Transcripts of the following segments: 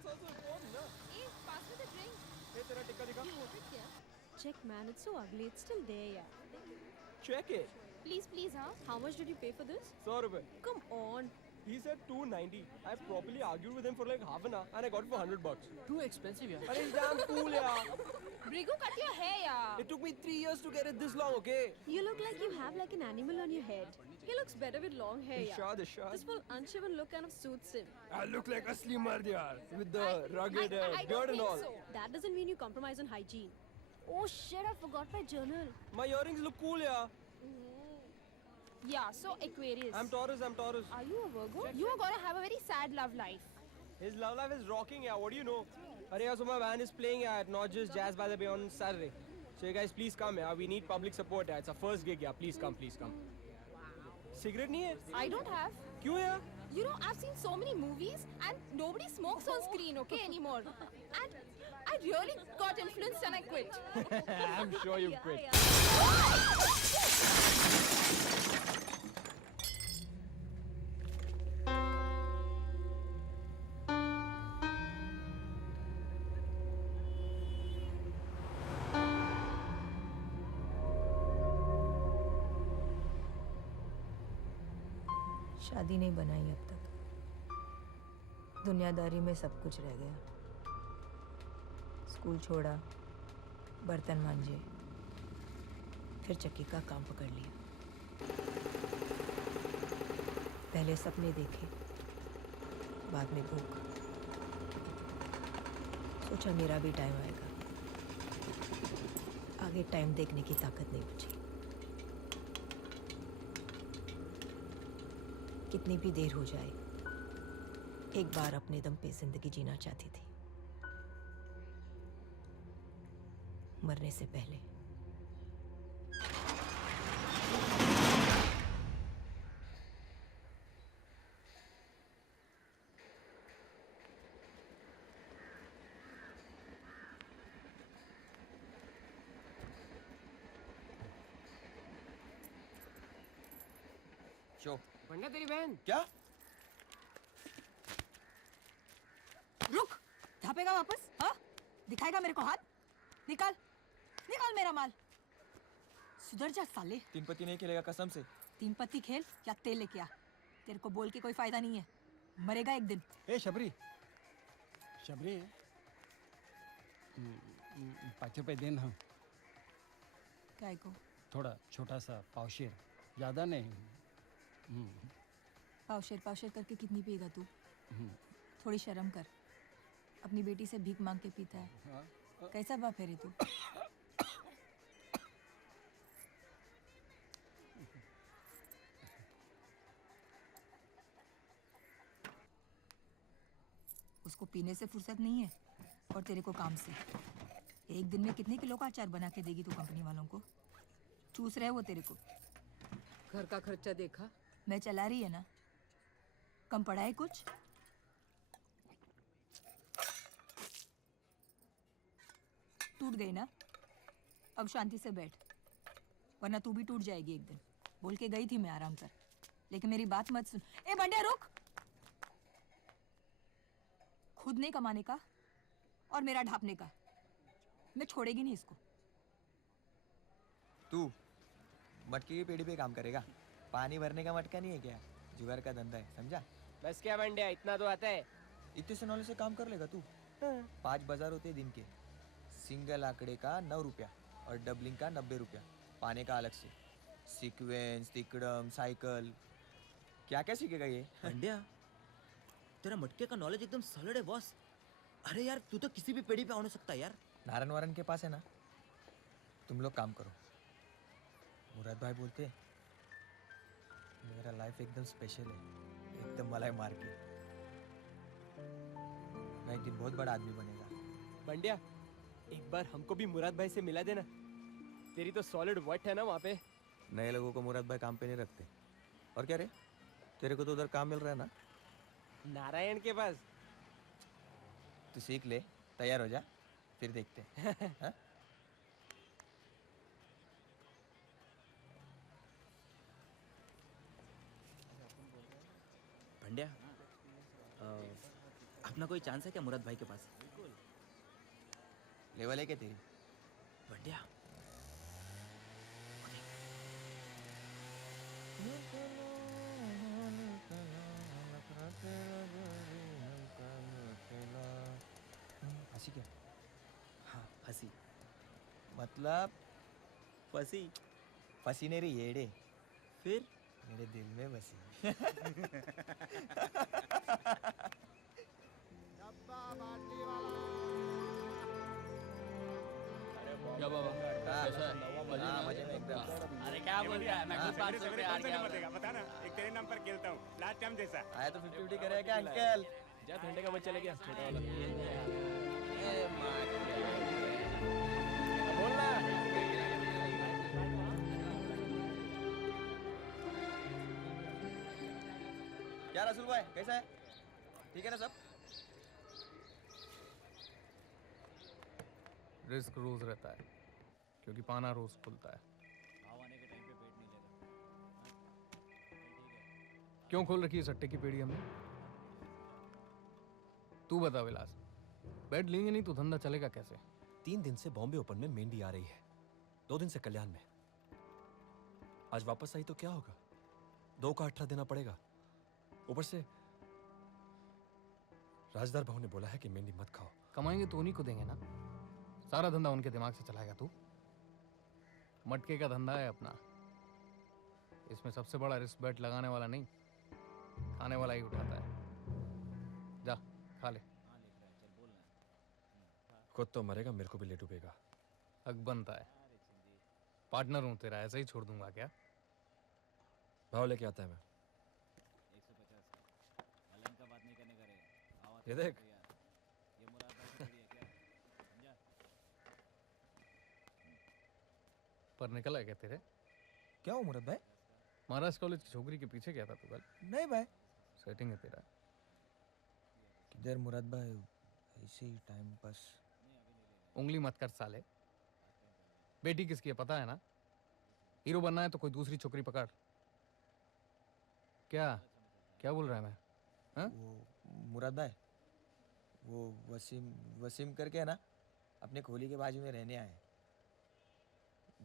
That's also important, na? Hey, pass me the drink. Hey, तेरा टिक्का दिखा. You want it क्या? Check man, it's so ugly. It's still there, yeah. Check it. Please, please, huh? How much did you pay for this? 100 रुपए. Come on. He said 290. I properly argued with him for like half an hour and I got it for $100. Too expensive, yeah. Arey, it's damn cool, yeah. Brigu, cut your hair, yeah. It took me 3 years to get it this long, okay? You look like you have like an animal on your head. He looks better with long hair, yeah. Irshad. This full unshaven look kind of suits him. I look like Asli Mard, yaar. With the rugged I beard don't and think all. so. That doesn't mean you compromise on hygiene. Oh shit, I forgot my journal. My earrings look cool, yeah. Yeah, so Aquarius. I'm Taurus. Are you a Virgo? You are gonna have a very sad love life. His love life is rocking, yeah. What do you know? Arey, yeah, so my band is playing at Not Just Jazz by the Bay on Saturday. So you guys please come, yeah. We need public support, yeah. It's our first gig, yeah. Please come. Cigarette nahi hai? I don't have. Kyun, yeah? You know, I've seen so many movies and nobody smokes on screen, okay, anymore. And I really got influenced and I quit. I'm sure you quit. शादी नहीं बनाई अब तक। दुनियादारी में सब कुछ रह गया। स्कूल छोड़ा, बर्तन मांजे, फिर चक्की का काम पकड़ लिया। पहले सपने देखे, बाद में भूख। सोचा मेरा भी टाइम आएगा। आगे टाइम देखने की ताकत नहीं बची। कितनी भी देर हो जाए, एक बार अपने दम पे जिंदगी जीना चाहती थी, मरने से पहले। शो. बढ़िया तेरी बहन. क्या? रुक, धापेगा वापस? हाँ? दिखाएगा मेरे को हाथ? निकाल मेरा माल। सुधर जा साले। 3 पत्ती नहीं खेलेगा कसम से। 3 पत्ती खेल या तेल लेके आ। तेरे को बोल के कोई फायदा नहीं है, मरेगा एक दिन। ए शबरी 5 रुपए देना. काय को? थोड़ा छोटा सा पावशेर, ज्यादा नहीं. पावशेर करके कितनी पिएगा तू? थोड़ी शर्म कर। अपनी बेटी से भीख मांग के पीता है। कैसा बाप है रे तू? उसको पीने से फुर्सत नहीं है और तेरे को काम से। एक दिन में कितने किलो का अचार बना के देगी तू कंपनी वालों को? चूस रहे वो तेरे को। घर का खर्चा देखा? मैं चला रही है ना, कम पड़ा है कुछ? टूट गई ना? अब शांति से बैठ, वरना तू भी टूट जाएगी एक दिन। बोल के गई थी मैं आराम कर, लेकिन मेरी बात मत सुन। ए बंडिया रुक! खुद नहीं कमाने का और मेरा ढापने का, मैं छोड़ेगी नहीं इसको। तू मटके की पेड़ी पे काम करेगा, पानी भरने का मटका नहीं है क्या? जुगाड़ का धंधा है, समझा? बस क्या बंडिया, इतना तो आता है. इतने से नॉलेज से काम कर लेगा तू. 5 बाजार होते दिन के. सिंगल आंकड़े का 9 रुपया और डबलिंग का 90 रुपया. पाने का अलग से. सीक्वेंस, तिकड़म, साइकिल, क्या क्या सीखेगा ये? बंडिया, तेरा मटके का नॉलेज एकदम सॉलिड है बॉस. अरे यार, तू तो किसी भी पेड़ी पे आ सकता है यार. नारायण वारन के पास है ना, तुम लोग काम करो. मुराद भाई बोलते मेरा लाइफ एकदम स्पेशल है, एकदम मलाई मार के. मैं एक दिन बहुत बड़ा आदमी बनेगा. बंडिया, एक बार हमको भी मुराद भाई से मिला देना. तेरी तो सॉलिड वट है ना वहाँ पे. नए लोगों को मुराद भाई काम पे नहीं रखते. और क्या रे, तेरे को तो उधर काम मिल रहा है ना? नारायण के पास. तू सीख ले, तैयार हो जा, फिर देखते हैं. बंडिया, अपना कोई चांस है क्या मुराद भाई के पास? लेवल है क्या तेरी? बढ़िया। हंसी क्या? हाँ हंसी मतलब फंसी। फंसी नहीं रही येड़े, फिर मेरे दिल में बसी। क्या बाबा कैसा है? मजे में? मजे में एकदम। अरे क्या बोल रहा है? मैं खुद 500 रुपये हार गया। बता ना, एक तेरे नाम पर खेलता हूँ लास्ट टाइम जैसा। आया तो 50-50 करे क्या अंकल? जा घंटे का मैच चले गया छोटा वाला बोल ना। क्या रसूल भाई कैसा है? ठीक है ना सब? रिस्क रोज रहता है क्योंकि पाना रोज खुलता है। क्यों खोल रखी है सट्टे की पेड़ी हमने? तू बता विलास, बैट लेंगे नहीं तो धंधा चलेगा कैसे? 3 दिन से बॉम्बे ओपन में मेंढी आ रही है, 2 दिन से कल्याण में। आज वापस आई तो क्या होगा? 2 का 18 देना पड़ेगा। ऊपर से राजदार बहू ने बोला है कि मेंढी मत खाओ। कमाएंगे तो उन्हीं को देंगे ना, सारा धंधा उनके दिमाग से चलाएगा तू? मटके का धंधा है अपना, इसमें सबसे बड़ा रिस्क बैट लगाने वाला नहीं, खाने वाला ही उठाता है। जा खा ले। खुद तो मरेगा, मेरे को भी ले डूबेगा। हक बनता है, पार्टनर हूं तेरा, ऐसे ही छोड़ दूंगा क्या? भाव लेके आता है मैं। ये देख, पर निकला है क्या तेरे? क्या हो मुराद भाई? महाराज कॉलेज की छोकरी के पीछे क्या था तू कल? नहीं भाई। सेटिंग है तेरा। किधर मुराद भाई, ऐसे ही टाइम पास। उंगली मत कर साले, बेटी किसकी है पता है ना? हीरो बनना है तो कोई दूसरी छोकरी पकड़। क्या क्या बोल रहा है मैं? हाँ? वो मुराद भाई, वो वसीम करके है ना, अपने खोली के बाजू में रहने आए,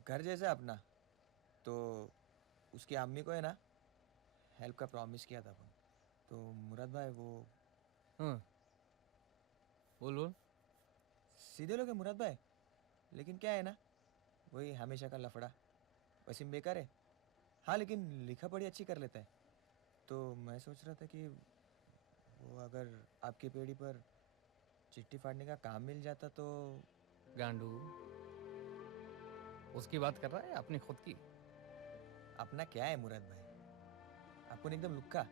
घर जैसा अपना। तो उसकी अम्मी को है ना हेल्प का प्रॉमिस किया था अपन। तो मुराद भाई वो हाँ बोल बोल। सीधे लोग हैं मुराद भाई, लेकिन क्या है ना, वही हमेशा का लफड़ा। वसीम बेकार है हाँ, लेकिन लिखा पढ़ी अच्छी कर लेता है। तो मैं सोच रहा था कि वो अगर आपकी पेड़ी पर चिट्ठी फाड़ने का काम मिल जाता तो। गांडू, उसकी बात कर रहा है अपनी खुद की? अपना क्या है मुराद भाई, अपन एकदम लुक्का।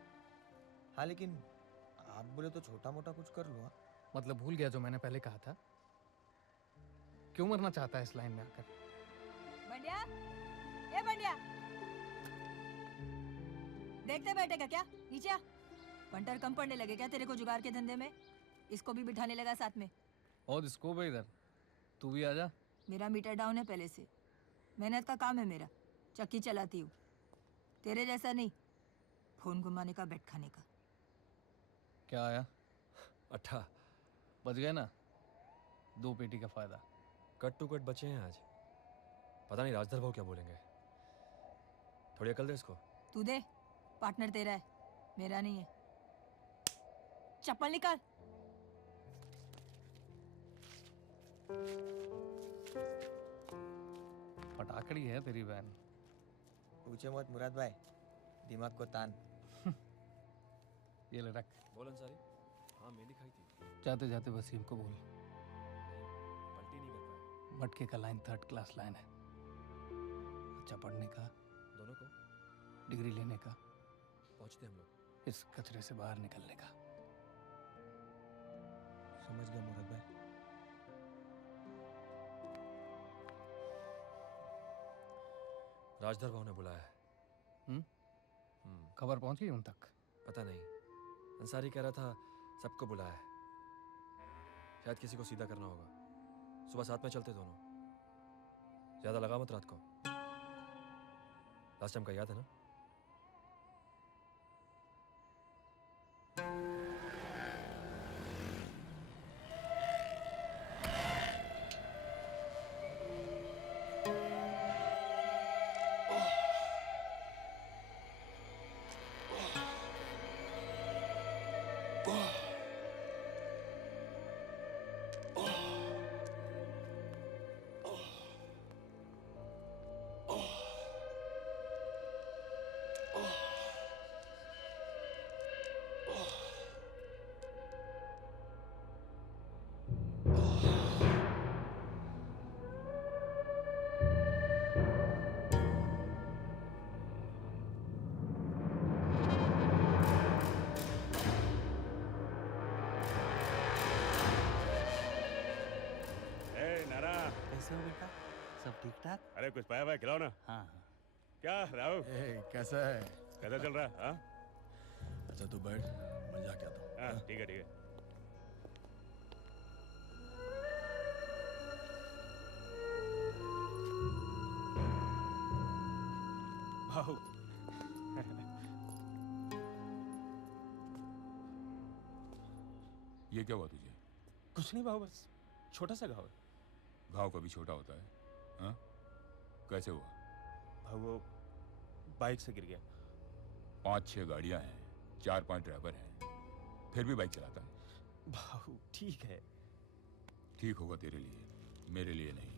हाँ लेकिन आप बोले तो छोटा मोटा कुछ कर लो। हाँ? मतलब भूल गया जो मैंने पहले कहा था? क्यों मरना चाहता है इस लाइन में आकर? बंडिया, ए बंडिया, देखते बैठेगा क्या? नीचे आ। पंटर कम पड़ने लगे क्या तेरे को जुगाड़ के धंधे में? इसको भी बिठाने लगा साथ में। और इसको भाई इधर, तू भी आजा। मेरा मीटर डाउन है पहले से, मेहनत का काम है मेरा, चक्की चलाती हूँ। तेरे जैसा नहीं, फोन घुमाने का, बैठ खाने का। क्या आया? 18 बच गए ना, 2 पेटी का फायदा। कट टू कट बचे हैं आज। पता नहीं राजधर भाव क्या बोलेंगे। थोड़ी अकल दे इसको। तू दे, पार्टनर तेरा है, मेरा नहीं है। चप्पल निकाल। पटाखड़ी है तेरी बहन। पूछे मत मुराद भाई, दिमाग को तान। ये ले रख। बोल अंसारी। हाँ मेहंदी खाई थी। जाते जाते वसीम को बोल, पलटी नहीं कर पाया। मटके का लाइन 3rd क्लास लाइन है। अच्छा पढ़ने का, दोनों को डिग्री लेने का, पहुंचते हम लोग। इस कचरे से बाहर निकलने का। समझ गया मुराद भाई। राजधर भाव ने बुलाया है। खबर पहुंच गई उन तक? पता नहीं, अंसारी कह रहा था सबको बुलाया है। शायद किसी को सीधा करना होगा। सुबह 7 में चलते दोनों। ज्यादा लगा मत रात को। लास्ट टाइम का याद है ना? सब ठीक ठाक? अरे कुछ पाया भाई खिलाओ ना। हाँ हाँ। क्या राव कैसा है? कैसा चल रहा है? हाँ अच्छा तू बैठ, मैं जाके आता हूँ। हाँ ठीक है ठीक है। भाऊ ये क्या हुआ तुझे? कुछ नहीं भाऊ, बस छोटा सा घाव है। घाव कभी छोटा होता है? हाँ? कैसे हुआ? भाऊ वो बाइक से गिर गया। 5-6 गाड़ियां हैं, 4-5 ड्राइवर हैं, फिर भी बाइक चलाता है। भाऊ ठीक है। ठीक होगा तेरे लिए, मेरे लिए नहीं।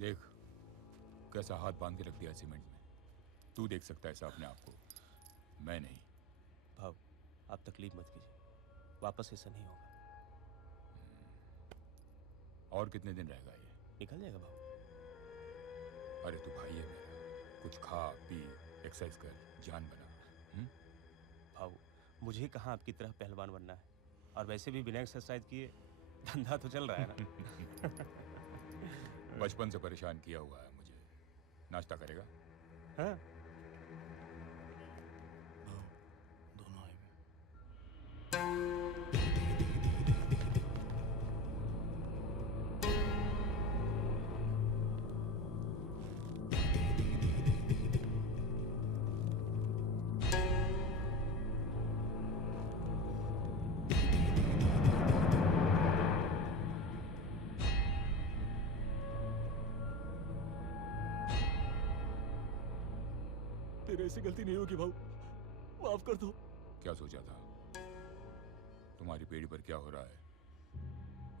देख कैसा हाथ बांध के रख दिया सीमेंट में। तू देख सकता है ऐसा अपने आप को, मैं नहीं। भाऊ आप तकलीफ मत कीजिए, वापस ऐसा नहीं होगा। और कितने दिन रहेगा ये? निकल जाएगा भाऊ। अरे तू भाई है मेरा, कुछ खा पी, एक्सरसाइज कर, जान बना। भाऊ मुझे कहाँ आपकी तरह पहलवान बनना है, और वैसे भी बिना एक्सरसाइज किए धंधा तो चल रहा है ना। बचपन से परेशान किया हुआ है मुझे। नाश्ता करेगा? हाँ दोनों आए तेरे ऐसी गलती नहीं होगी भाऊ, माफ कर दो। क्या सोचा था? तुम्हारी पेड़ी पर क्या हो रहा है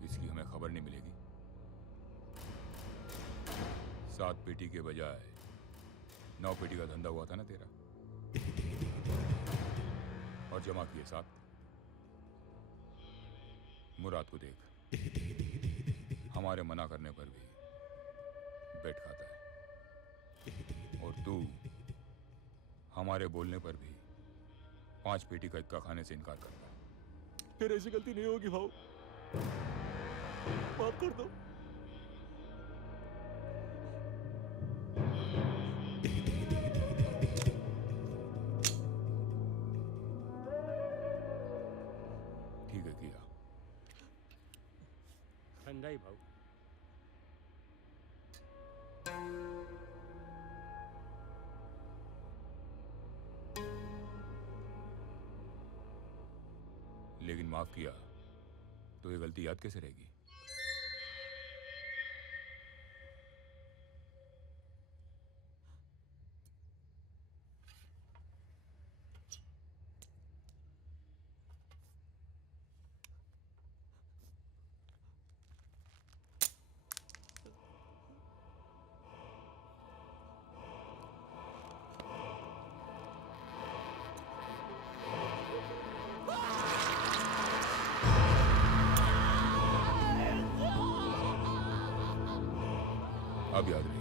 इसकी हमें खबर नहीं मिलेगी? 7 पेटी के बजाय 9 पेटी का धंधा हुआ था ना तेरा, और जमा किए 7। मुराद को देख, हमारे मना करने पर भी बैठ खाता है, और तू हमारे बोलने पर भी 5 पेटी का इक्का खाने से इनकार करता है। फिर ऐसी गलती नहीं होगी भाऊ, माफ कर दो। ठीक है किया। ठंडा ही भाऊ। लेकिन माफ किया तो ये गलती याद कैसे रहेगी? अब याद रही।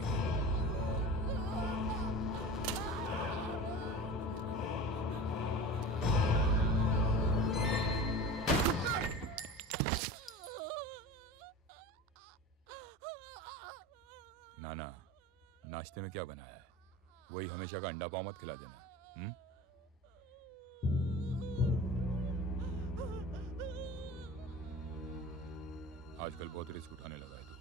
नाना, नाश्ते में क्या बनाया है? वही हमेशा का अंडा पाव मत खिला देना। आजकल बहुत रिस्क उठाने लगा है तू।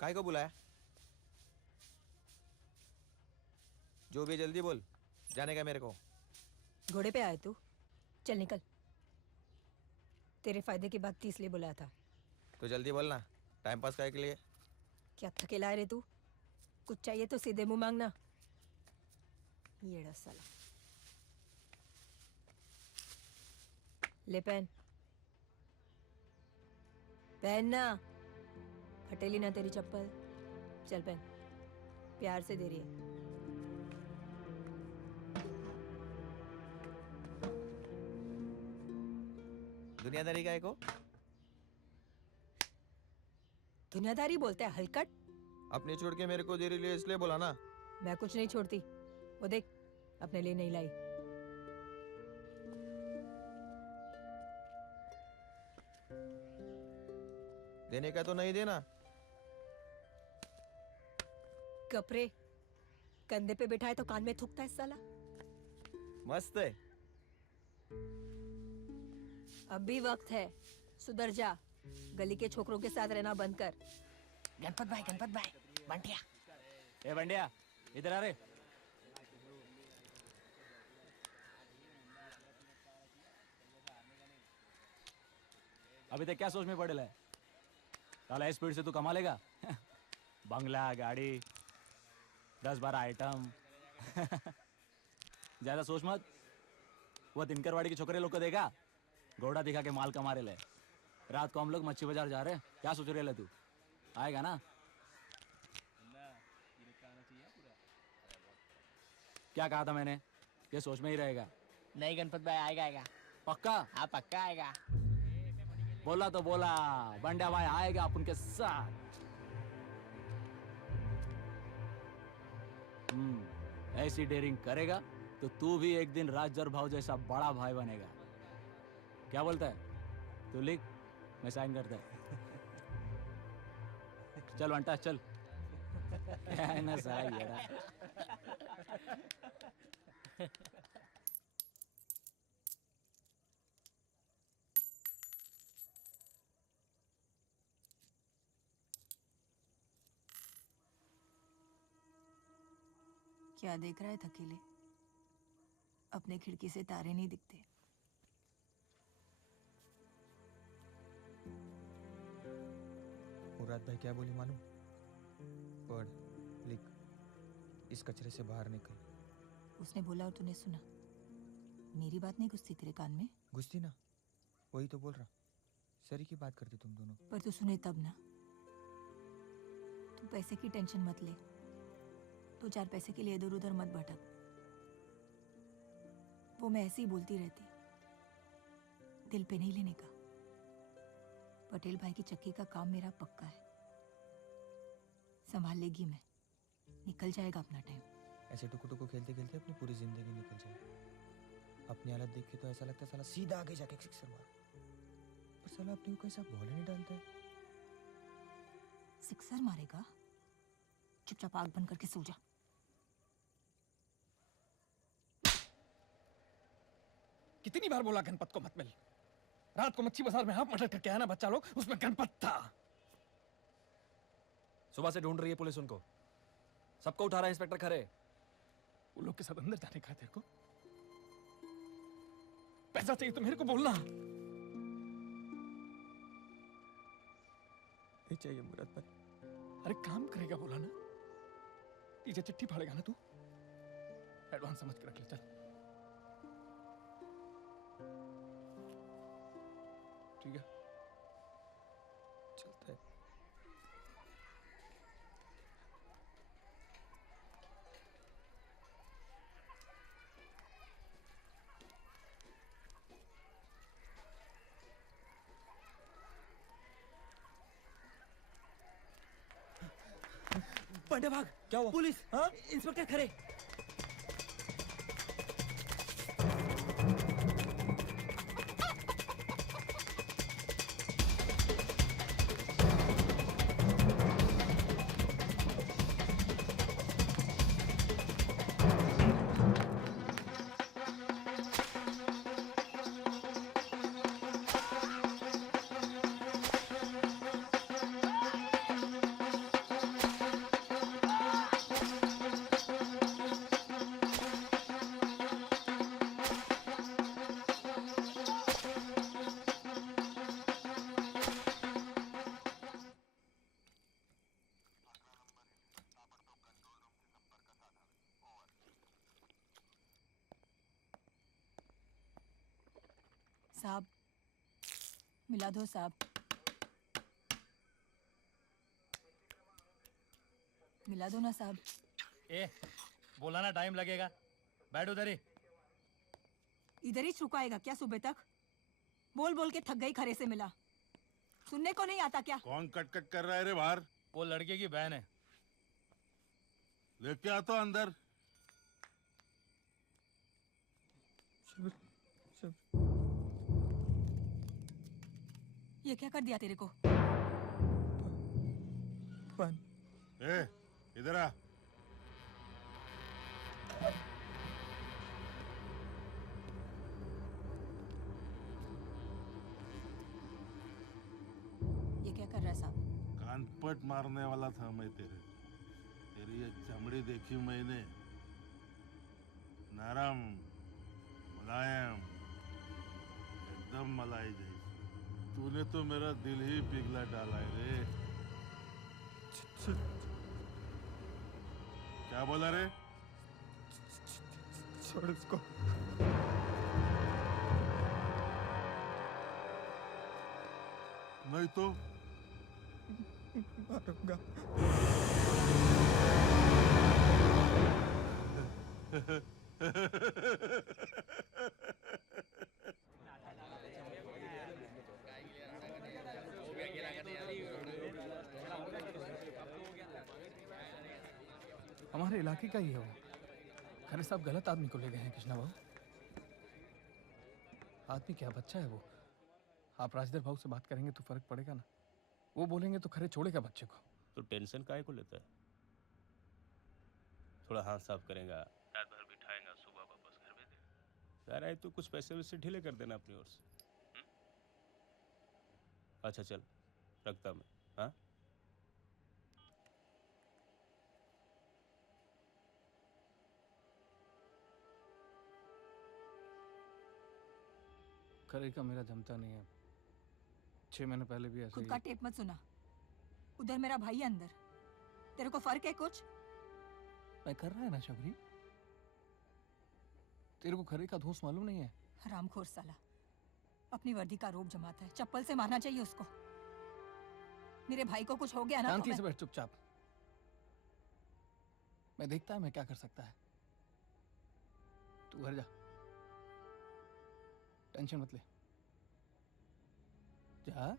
काय को बुलाया? जो भी जल्दी बोल, जाने का मेरे को। घोड़े पे आए तू? चल निकल। तेरे फायदे की बात थी इसलिए बुलाया था। तो जल्दी बोलना, टाइम पास करने के लिए। क्या थकेला है रे तू? कुछ चाहिए तो सीधे मुंह मांगना। येड़ा साला। ले पहन। पहन ना। फटेली ना तेरी चप्पल। चल पहन। प्यार से दे रही है। दुनियादारी का को दुनियादारी बोलते हैं हलकट। अपने छोड़ के मेरे को दे रही है इसलिए बोला ना। मैं कुछ नहीं छोड़ती, वो देख अपने लिए नहीं लाई। देने का तो नहीं देना। कपड़े कंधे पे बिठाए तो कान में थूकता है साला। मस्त है। अब भी वक्त है, सुधर जा। गली के छोकरों के साथ रहना बंद कर। गणपत भाई बंटिया। ए बंटिया इधर आ रे। अभी तक क्या सोच में पड़ेला है? साला इस स्पीड से तू कमा लेगा? बंगला, गाड़ी, 10-12 आइटम। ज्यादा सोच मत। वो तिनकरवाड़ी के छोकरे लोग को देखा, घोड़ा दिखा के माल कमा रहे ले। रात को हम लोग मच्छी बाजार जा रहे हैं। क्या सोच रहे ले तू? आएगा ना? क्या कहा था मैंने? ये सोच में ही रहेगा। नहीं गणपत भाई, आएगा। पक्का? हाँ पक्का आएगा। बोला तो बोला, बंडा भाई आएगा अपन के साथ। ऐसी डेयरिंग करेगा तो तू भी एक दिन राजर भाव जैसा बड़ा भाई बनेगा। क्या बोलता है? तू लिख, मैं साइन करता है। चल बंटा चल। क्या है ना साला येड़ा। क्या देख रहा है थकेले? अपने खिड़की से तारे नहीं दिखते। मुराद भाई क्या बोली मालूम? पढ़, लिख, इस कचरे से बाहर निकल। उसने बोला और तूने सुना? मेरी बात नहीं घुसती तेरे कान में? घुसती ना, वही तो बोल रहा। सरी की बात करते तुम दोनों। पर तू सुने तब ना। तू पैसे की टेंशन मत ले। तो 4 पैसे के लिए इधर उधर मत भटक। वो मैं ऐसे ही बोलती रहती, दिल पे नहीं लेने का। पटेल भाई की चक्की का काम मेरा पक्का है। संभाल लेगी मैं, निकल जाएगा अपना टाइम। ऐसे टुकु टुकु खेलते खेलते अपनी पूरी जिंदगी निकल जाए। अपनी हालत देख के तो ऐसा लगता है साला सीधा आगे जाके सिक्सर मार। पर साला अपने को कैसा बॉल नहीं डालता है। सिक्सर मारेगा? चुपचाप आग बंद करके सो जा। कितनी बार बोला गणपत को मत मिल। रात को मच्छी बाजार में हाफ मर्डर करके आया ना बच्चा लोग, उसमें गणपत था। सुबह से ढूंढ रही है पुलिस उनको। सबको उठा रहा है इंस्पेक्टर खरे। वो लोग के साथ अंदर जाने का तेरे को? पैसा चाहिए तो मेरे को बोलना। नहीं चाहिए मुराद भाई। अरे काम करेगा बोला ना। पीछे चिट्ठी फाड़ेगा ना तू? एडवांस समझ के रख ले। चल ठीक है, चलता है। बंडे भाग। क्या हुआ? पुलिस। हाँ? इंस्पेक्टर खरे। साहब, मिला दो साहब। मिला दो ना साहब। ए बोला ना टाइम लगेगा, बैठ उधर ही। इधर ही छुपाएगा क्या सुबह तक? बोल बोल के थक गई, खरे से मिला। सुनने को नहीं आता क्या? कौन कट कट कर रहा है रे बाहर? वो लड़के की बहन है। लेके आता अंदर। ये क्या कर दिया तेरे को? ए इधर आ। ये क्या कर रहा है साहब? कानपट मारने वाला था मैं तेरे। तेरी ये चमड़ी देखी मैंने, नरम मुलायम एकदम मलाई जैसी। तूने तो मेरा दिल ही पिघला डाला है रे। क्या बोला रे? छोड़ इसको। नहीं तो मारूंगा। हमारे इलाके का ही है वो। खरे साहब गलत आदमी को ले गए हैं कृष्णा बाबू। आदमी क्या, बच्चा है वो। आप राजधर भाऊ से बात करेंगे तो फर्क पड़ेगा ना। वो बोलेंगे तो खरे छोड़ेगा बच्चे को। तो टेंशन काहे को लेता है? थोड़ा हाथ साफ करेगा, रात भर बिठाएगा, सुबह वापस घर भेज देगा। यार आए तो कुछ पैसे वैसे ढीले कर देना अपनी ओर से। अच्छा चल, रखता मैं। हाँ खरे का मेरा जमता नहीं है। 6 महीने पहले भी ऐसे खुद ही। का टेप मत सुना। उधर मेरा भाई है अंदर। तेरे को फर्क है कुछ? मैं कर रहा है ना शबरी। तेरे को खरे का दोस्त मालूम नहीं है? हरामखोर साला अपनी वर्दी का रोब जमाता है। चप्पल से मारना चाहिए उसको। मेरे भाई को कुछ हो गया ना तो शांति से बैठ चुपचाप। मैं देखता है मैं क्या कर सकता है। तू घर जा, टेंशन मत ले। जा।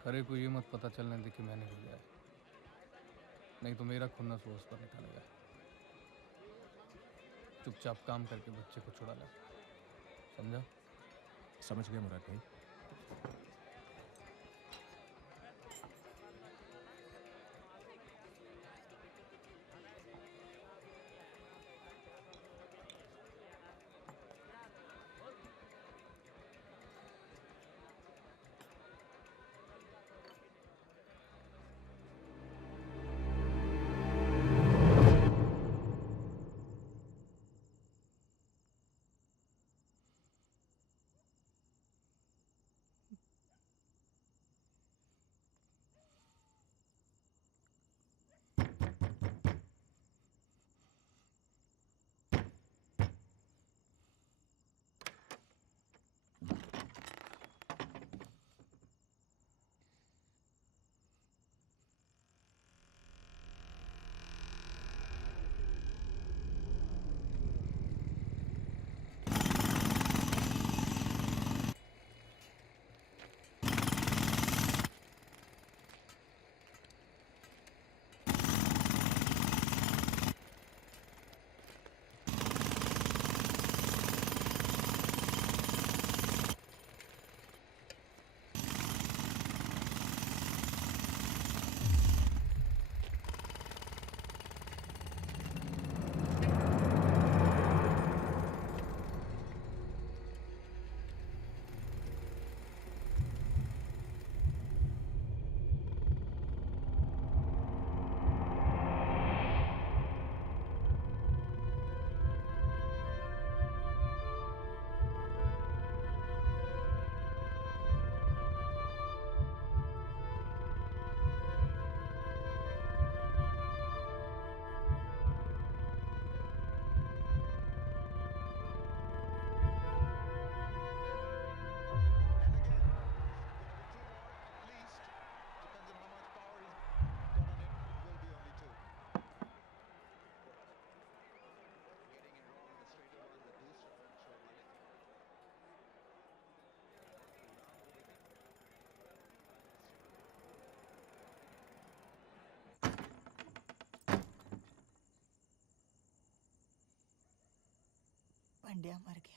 खरे को ये मत पता चलने दे कि मैंने भेजा है, नहीं तो मेरा खुन्ना सोच पर निकलेगा। चुपचाप काम करके बच्चे को छुड़ा ला, समझा? समझ गया मुराद भाई। बंड्या मर गया।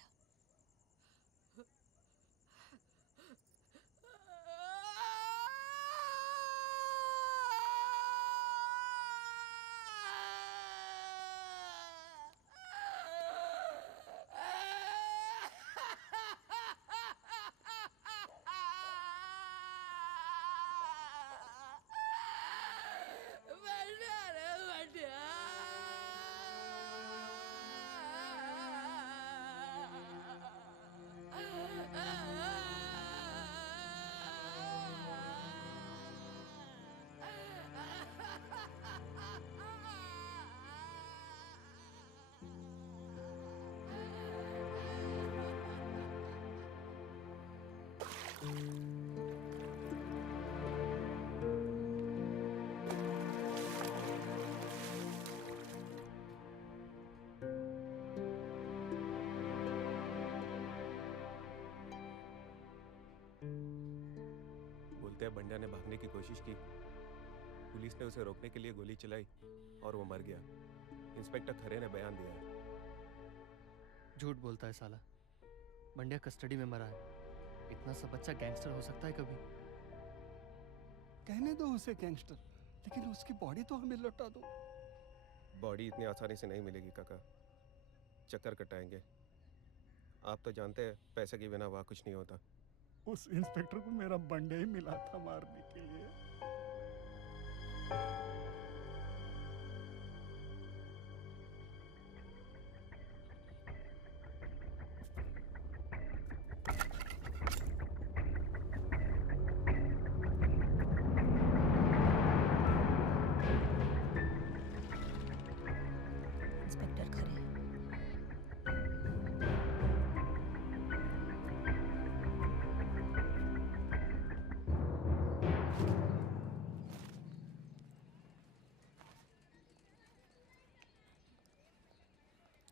बोलते हैं बंड्या ने भागने की कोशिश की, पुलिस ने उसे रोकने के लिए गोली चलाई और वो मर गया। इंस्पेक्टर खरे ने बयान दिया है। झूठ बोलता है साला। बंड्या कस्टडी में मरा है। इतना सा बच्चा गैंगस्टर हो सकता है कभी? कहने दो उसे गैंगस्टर, लेकिन उसकी बॉडी तो हमें लौटा दो। बॉडी इतनी आसानी से नहीं मिलेगी काका, चक्कर कटाएंगे। आप तो जानते हैं पैसे के बिना वहाँ कुछ नहीं होता। उस इंस्पेक्टर को मेरा बंडे ही मिला था मारने के लिए। इंस्पेक्टर खरे,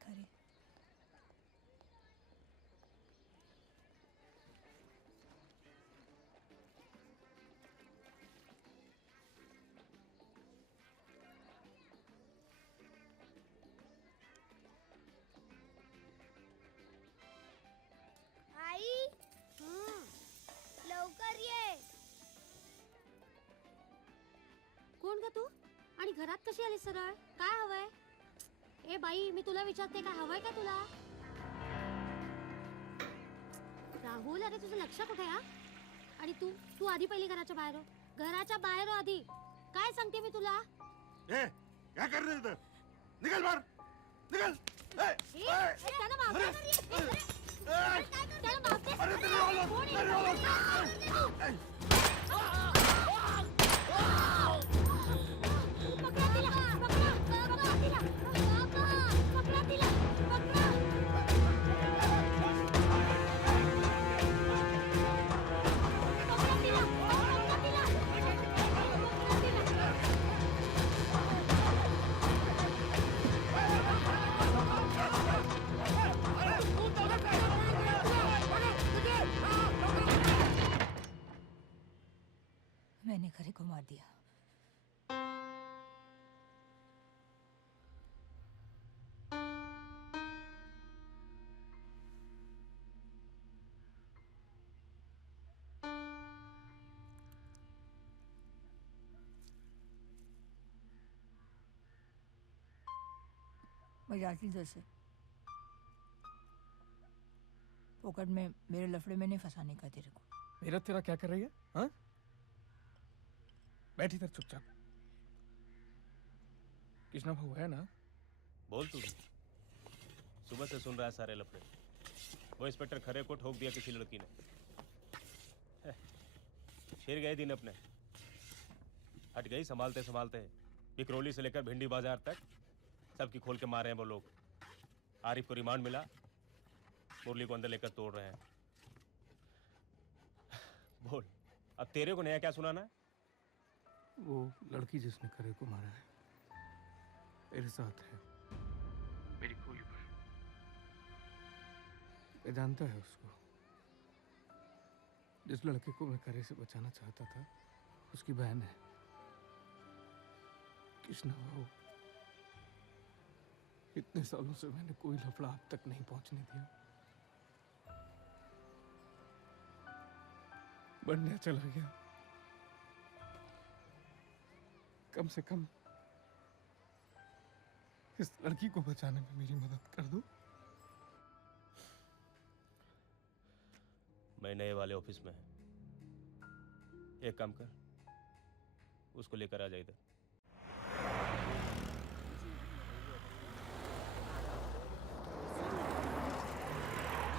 खरे आई लवकर ये. कोण ग तू आणि घरात कशी आली सरळ? काय हवंय? ए बाई, मी तुला विचारते, काय हवंय का तुला? राहुल, अरे तुझं लक्ष कुठे आहे? आणि तू तू आधी पहिली घराच्या बाहेर हो. घराच्या बाहेर हो आधी. काय सांगते मी तुला? ए, क्या कर रहे इधर? निकल बाहर, निकल. त्याला माफ कर रे. त्याला माफ कर. अरे तेरे मैंने खरे को मार दिया। मैं जाती जैसे पोकट में मेरे लफड़े में नहीं फंसाने का तेरे को। मेरा तेरा क्या कर रही है? हाँ? बैठ इधर चुपचाप। कृष्णा भाऊ है ना? बोल तू। सुबह से सुन रहा है सारे लफड़े। वो इंस्पेक्टर खरे को ठोक दिया किसी लड़की ने। शेर गए दिन अपने। हट गई संभालते संभालते। बिकरौली से लेकर भिंडी बाजार तक सबकी खोल के मारे हैं वो लोग। आरिफ को रिमांड मिला, मुरली को अंदर लेकर तोड़ रहे हैं। बोल, अब तेरे को नया क्या सुनाना है? वो लड़की जिसने खरे को मारा है मेरे साथ है, मेरी गोली पर। मैं जानता है उसको। जिस लड़के को मैं खरे से बचाना चाहता था उसकी बहन है कृष्णा भाऊ। इतने सालों से मैंने कोई लफड़ा अब तक नहीं पहुंचने दिया। बनने चला गया, कम से कम इस लड़की को बचाने में मेरी मदद कर दो। मैं नए वाले ऑफिस में एक काम कर, उसको लेकर आ जा इधर।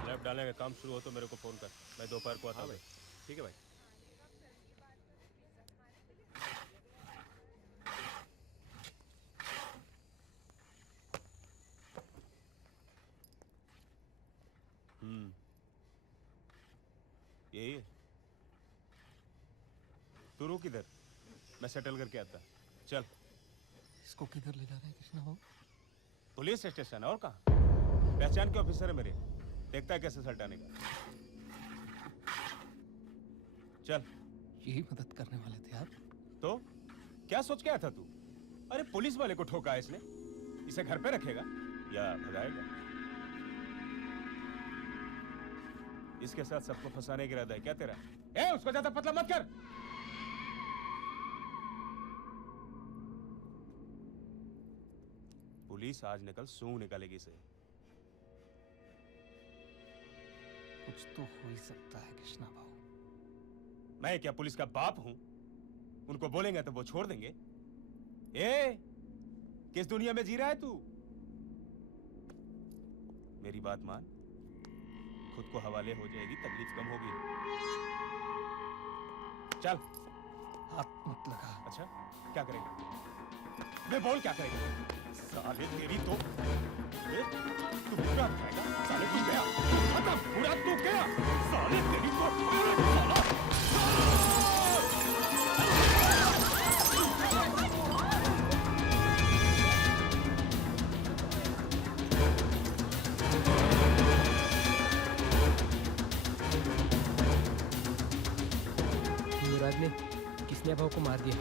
स्लैब डालने का काम शुरू हो तो मेरे को फोन कर, मैं दोपहर को आता हूँ। ठीक है भाई। यही है, तू रुक इधर, मैं सेटल करके आता। चल। इसको किधर ले जा रहे हैं कृष्णा बाबू? पुलिस स्टेशन और कहाँ? पहचान के ऑफिसर है मेरे, देखता है कैसे सल्टाने का। चल। यही मदद करने वाले थे आप? तो क्या सोच के आया था तू? अरे पुलिस वाले को ठोका है इसने, इसे घर पे रखेगा या भगाएगा? इसके साथ सबको फंसाने का इरादा है क्या तेरा? ए, उसको ज्यादा पतला मत कर। पुलिस आज निकल सूंघ निकालेगी इसे। कुछ तो हो ही सकता है कृष्णा बाबू। मैं क्या पुलिस का बाप हूं? उनको बोलेंगे तो वो छोड़ देंगे? ए, किस दुनिया में जी रहा है तू? मेरी बात मान, खुद को हवाले हो जाएगी, तकलीफ कम होगी। चल। हाथ मत लगा। अच्छा, क्या करेगा? मैं बोल क्या करेगा? साले तेरी तो तू बुरा खाएगा। साले तू गया, खत्म, बुरा तू गया। साले तेरी तो युवराज ने किसने भाव को मार दिया?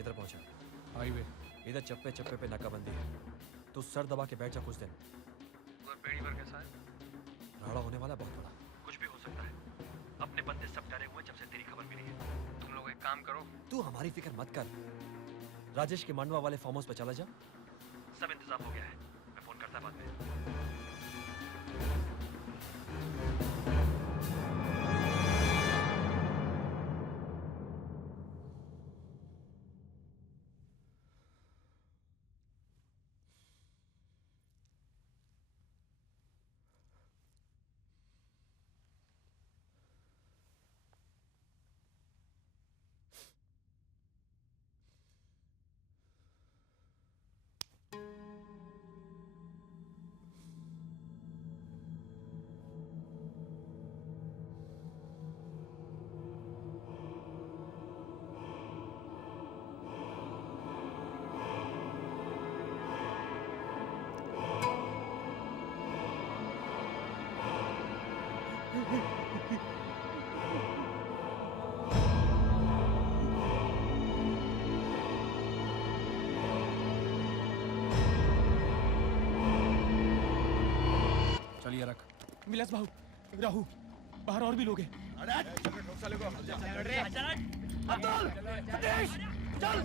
इधर पहुंचा। हाईवे इधर चप्पे चप्पे पे नाकाबंदी है, तू सर दबा के बैठ जा कुछ दिन। पेड़ी पर कैसा है? राड़ा होने वाला है बहुत बड़ा। कुछ भी हो सकता है। अपने बंदे सब डरे हुए जब से तेरी खबर मिली है। तुम लोग एक काम करो, तू हमारी फिक्र मत कर, राजेश के मांडवा वाले फार्म हाउस पे चला जा। सब इंतजाम हो गया है, मैं फोन करता बाद में। चलिए रख। विलास भाऊ, राहु, बाहर और भी लोग हैं। अब्दुल, सतीश, चल।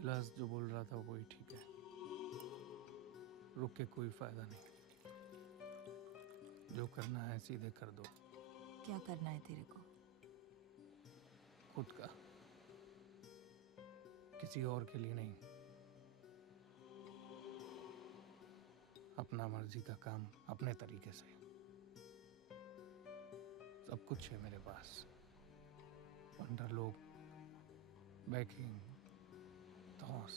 विलास जो बोल रहा था वही ठीक है। रुक के कोई फायदा नहीं। जो करना है सीधे कर दो। क्या करना है तेरे को? खुद का, किसी और के लिए नहीं। अपना मर्जी का काम अपने तरीके से। सब कुछ है मेरे पास। वंडर लोग, बैकिंग, थॉस।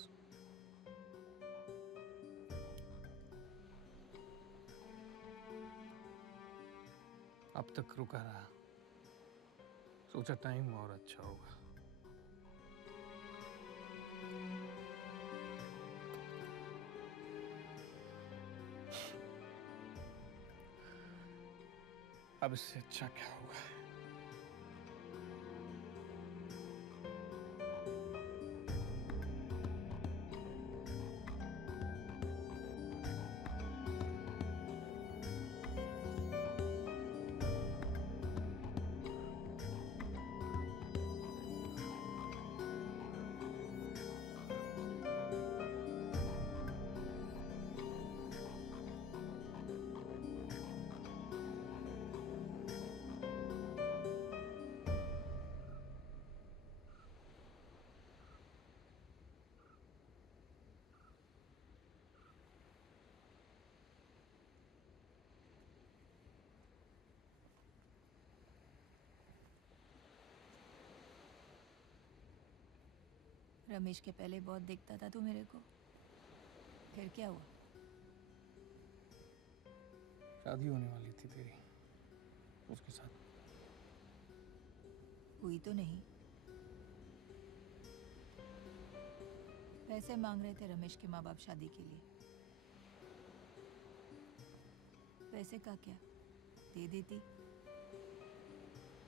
अब तक रुका रहा, सोचा टाइम और अच्छा होगा। अब इससे अच्छा क्या होगा? रमेश के पहले बहुत देखता था तू मेरे को, फिर क्या हुआ? शादी होने वाली थी तेरी उसके साथ। हुई तो नहीं। पैसे मांग रहे थे रमेश के माँ बाप शादी के लिए। पैसे का क्या, दे देती।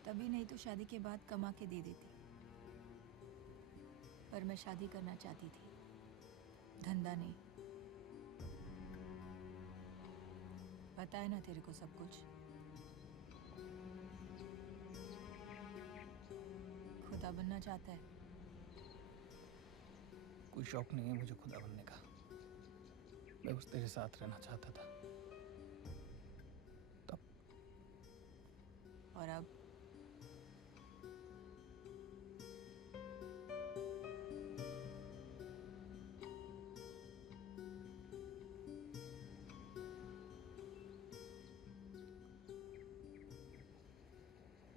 तभी नहीं तो शादी के बाद कमा के दे देती। पर मैं शादी करना चाहती थी, धंधा नहीं। पता है ना तेरे को सब कुछ। खुदा बनना चाहता है। कोई शौक नहीं है मुझे खुदा बनने का। मैं बस तेरे साथ रहना चाहता था। और अब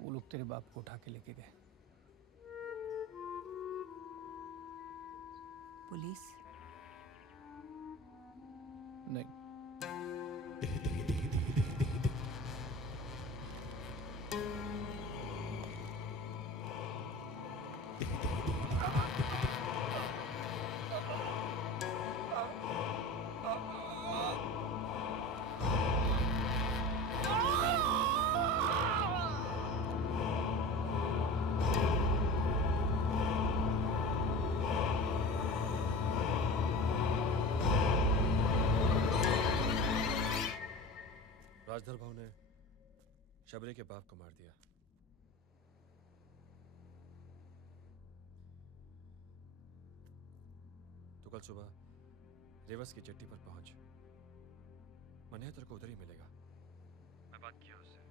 वो लोग तेरे बाप को उठा के लेके गए। पुलिस? नहीं, राजधर भाव ने शबरी के बाप को मार दिया। तो कल सुबह रेवस की चट्टी पर पहुंच। मने तेरे को उधर ही मिलेगा। मैं बात किया उससे।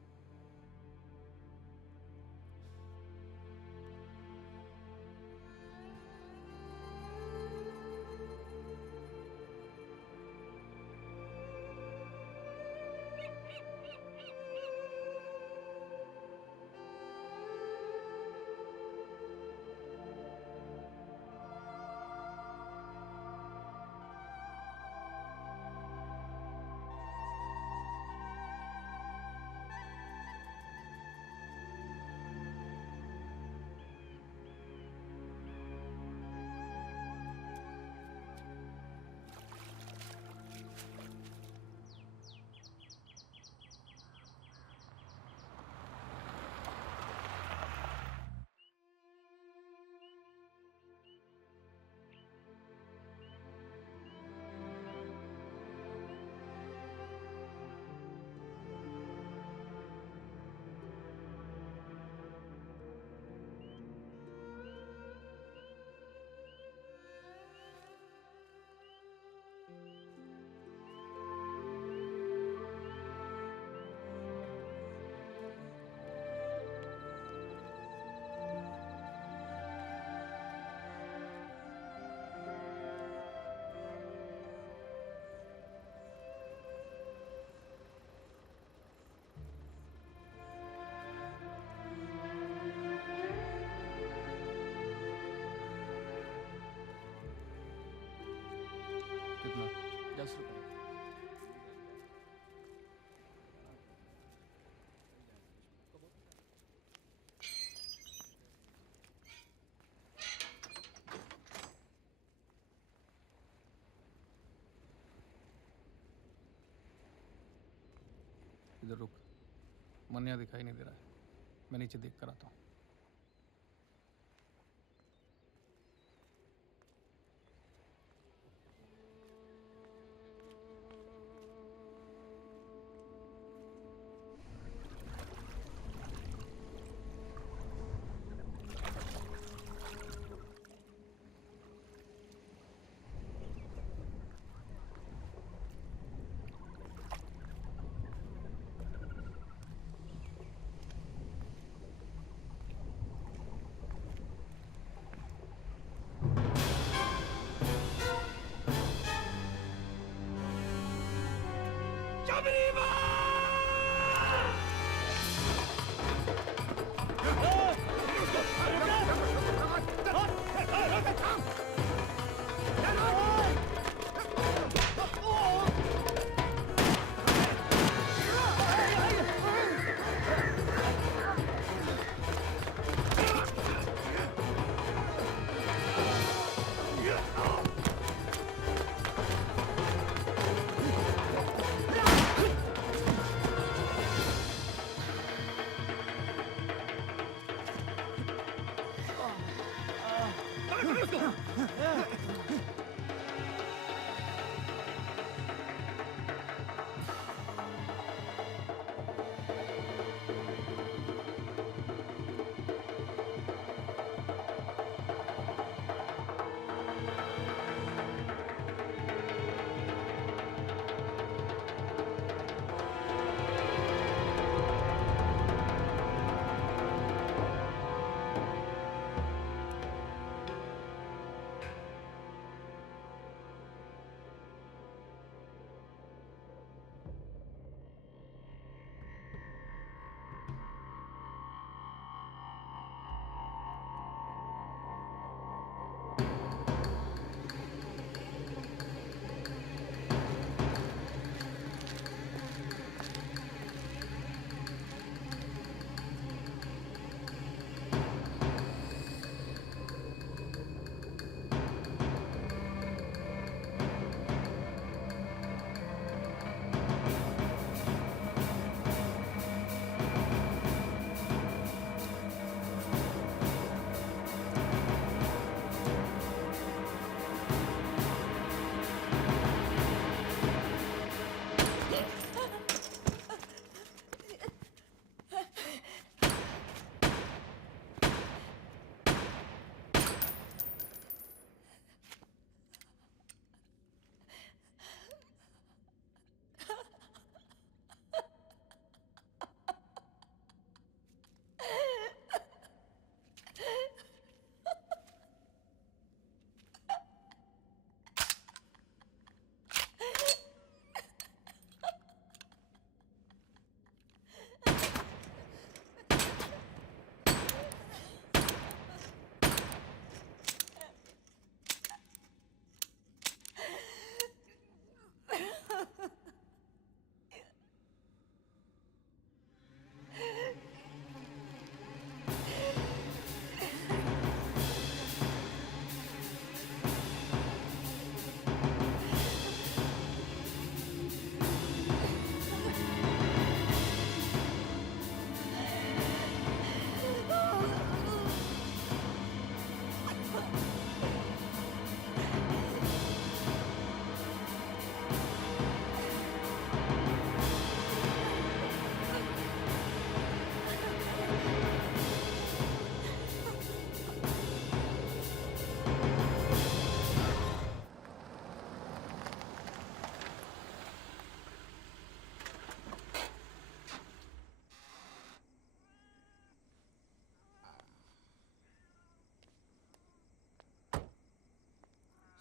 इधर रुक, मन्या दिखाई नहीं दे रहा है, मैं नीचे देख कर आता हूँ।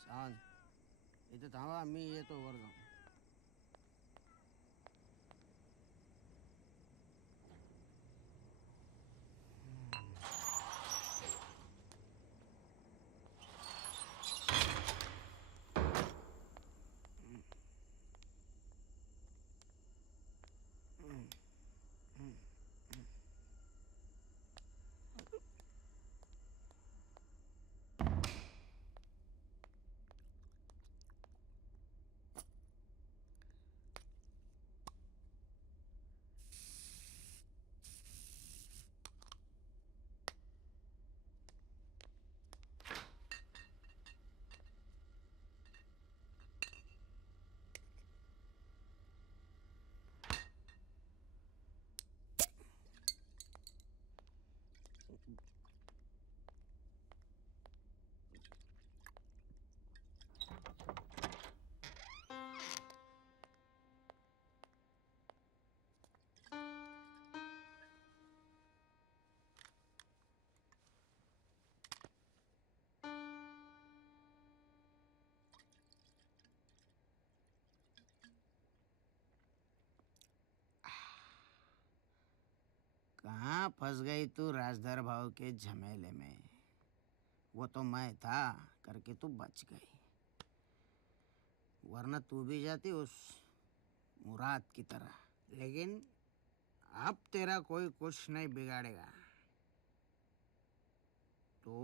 सांज इथे थांबा, मी येतो वर जाऊन. कहाँ फंस गई तू राजधर भाव के झमेले में। वो तो मैं था करके तू बच गई, वरना तू भी जाती उस मुराद की तरह। लेकिन अब तेरा कोई कुछ नहीं बिगाड़ेगा। तो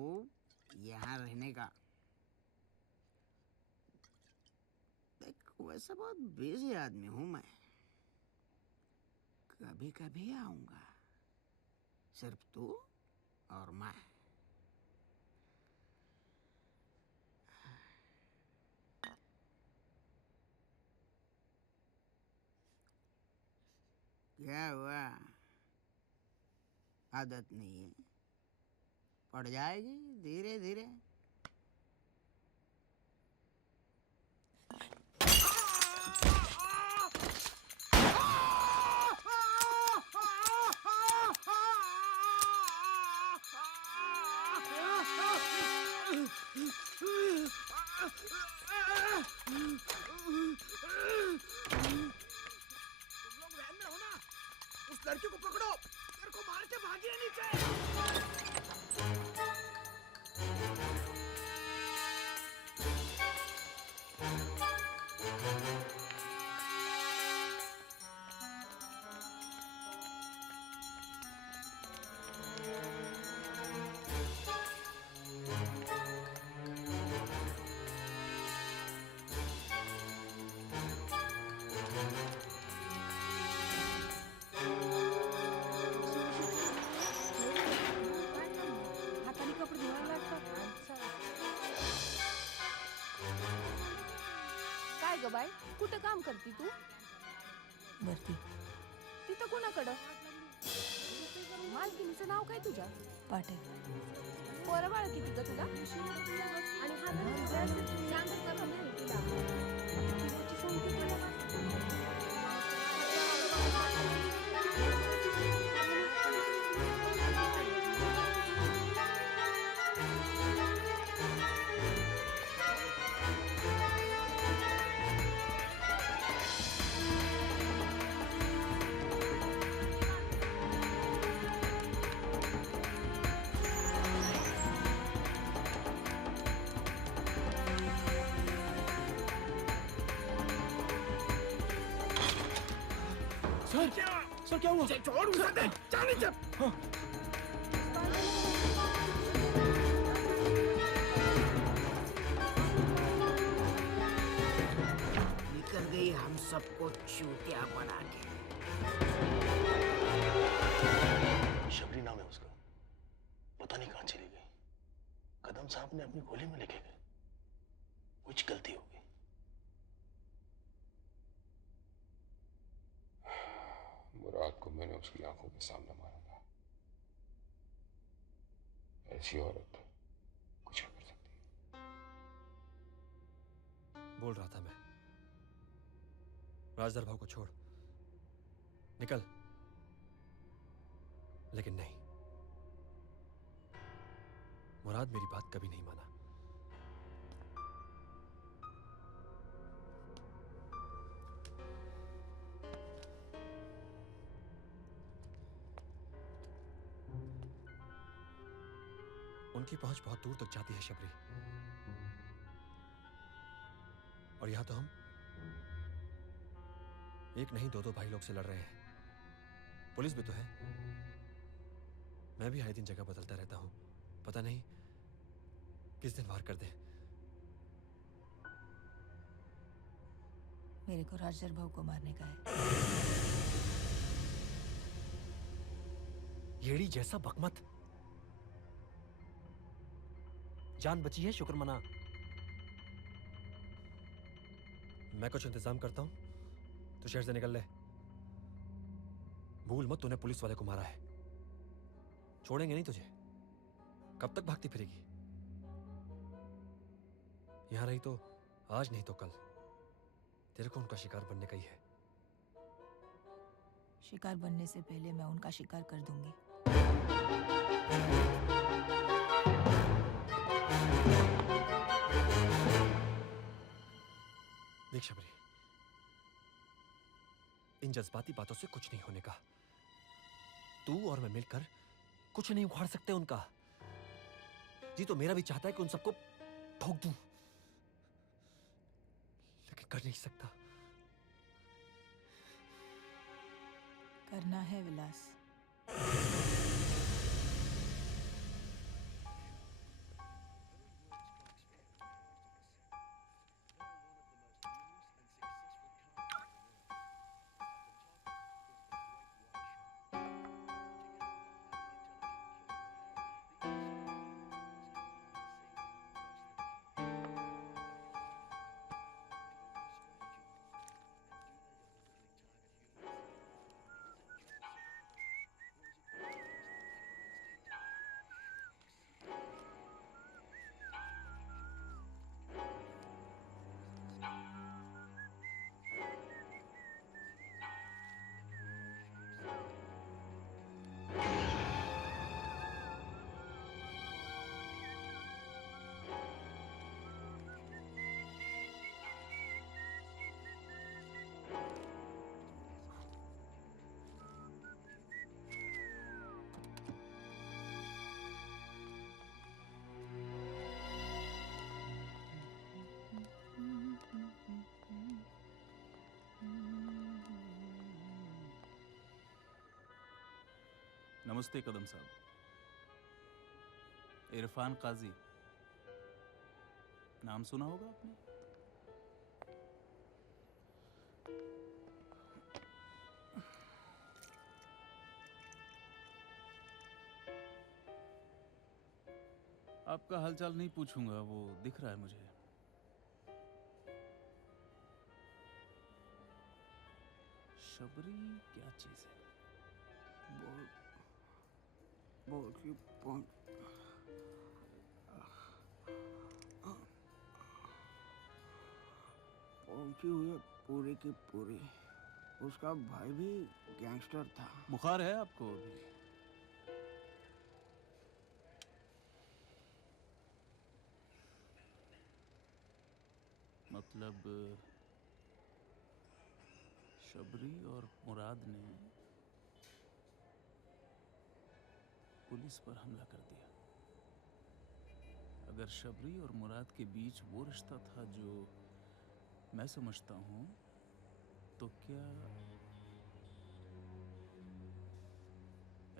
यहाँ रहने का देख, वैसे बहुत बिजी आदमी हूँ मैं, कभी कभी आऊंगा, सिर्फ तू और मैं। क्या हुआ? आदत नहीं है, पड़ जाएगी धीरे धीरे। उस लड़की को पकड़ो, तेरे को मार के भागिए नीचे। हाताने कपडे धुवायला लागतात. काय ग बाय, कुठं काम करती तू? वरती तिथं कोणाकडं? मालकीणीचं नाव काय तुझ्या? पाटे. पोरं बाळ किती ग तुला? आणि हा सांग करा नाही तिला. तिची सोंगटी करा. सर क्या हुआ? छोड़ उसे दे, चल नीचे। निकल गई हम सबको चूतिया बना के। शबरी नाम है उसका, पता नहीं कहाँ चली गई। कदम साहब ने अपनी गोली में लेके गए, कुछ गलती हो गई। मुराद को मैंने उसकी आंखों के सामने मारा था। ऐसी औरत कुछ नहीं कर सकती। बोल रहा था मैं, राजदर भाव को छोड़, निकल, लेकिन नहीं, मुराद मेरी बात कभी नहीं माना। उनकी पहुंच बहुत दूर तक जाती है शबरी, और यहां तो हम एक नहीं दो भाई लोग से लड़ रहे हैं। पुलिस भी तो है। मैं भी आए दिन जगह बदलता रहता हूं, पता नहीं किस दिन वार कर दे। मेरे को राजदर भाव को मारने का है। येड़ी जैसा बकमत। जान बची है, शुक्र मना। मैं कुछ इंतजाम करता हूं, तो शहर से निकल ले। भूल मत, तूने पुलिस वाले को मारा है। छोड़ेंगे नहीं तुझे। कब तक भागती फिरेगी? यहां रही तो आज नहीं तो कल तेरे को उनका शिकार बनने का ही है। शिकार बनने से पहले मैं उनका शिकार कर दूंगी। देख शबरी, इन जज्बाती बातों से कुछ नहीं होने का। तू और मैं मिलकर कुछ नहीं उखाड़ सकते उनका। जी तो मेरा भी चाहता है कि उन सबको ठोक दूं, लेकिन कर नहीं सकता। करना है विलास। नमस्ते कदम साहब। इरफान काजी नाम सुना होगा आपने? आपका हालचाल नहीं पूछूंगा, वो दिख रहा है मुझे। शबरी क्या चीज है? पहुंची हुई है पूरी की पूरी। उसका भाई भी गैंगस्टर था। बुखार है आपको अभी? मतलब शबरी और मुराद ने पुलिस पर हमला कर दिया। अगर शबरी और मुराद के बीच वो रिश्ता था जो मैं समझता हूं, तो क्या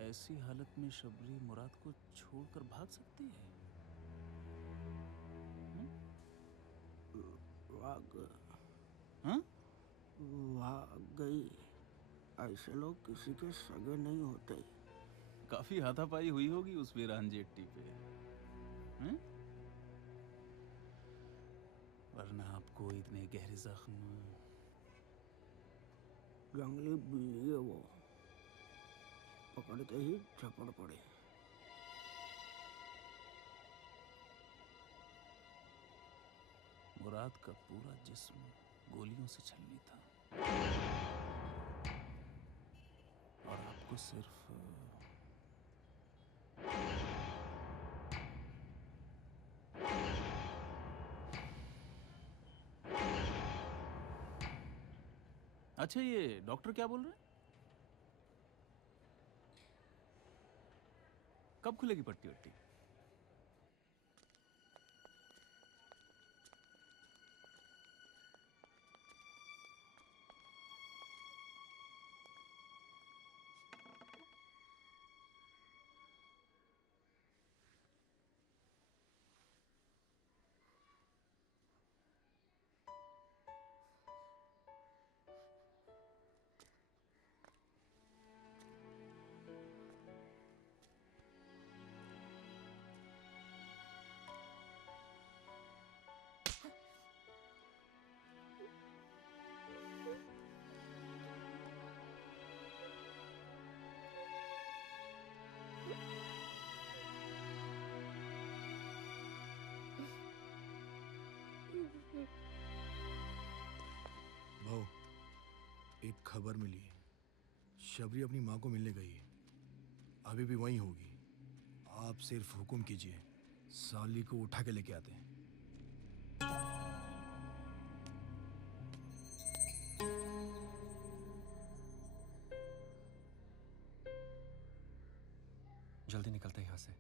ऐसी हालत में शबरी मुराद को छोड़कर भाग सकती है? भाग गई। ऐसे लोग किसी के सगे नहीं होते। काफी हाथापाई हुई होगी उस वीरान जेट्टी पे, हैं? वरना आपको इतने गहरे जख्म। जंगली बिल्ली है वो, पकड़ते ही झपड़ पड़े। मुराद का पूरा जिस्म गोलियों से छलनी था और आपको सिर्फ अच्छा, ये डॉक्टर क्या बोल रहे हैं? कब खुलेगी पट्टी वट्टी? भाऊ, एक खबर मिली है। शबरी अपनी माँ को मिलने गई है। अभी भी वहीं होगी। आप सिर्फ हुक्म कीजिए, साली को उठा के लेके आते हैं। जल्दी निकलते हैं यहाँ से।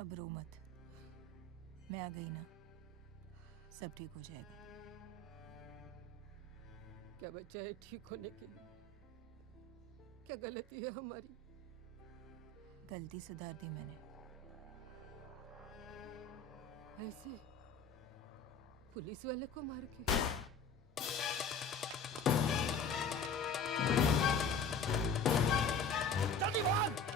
अब रो मत, मैं आ गई ना, सब ठीक हो जाएगा। क्या बच्चा है ठीक होने के लिए? क्या गलती है हमारी? गलती सुधार दी मैंने। ऐसे पुलिस वाले को मार के? जल्दी भाग!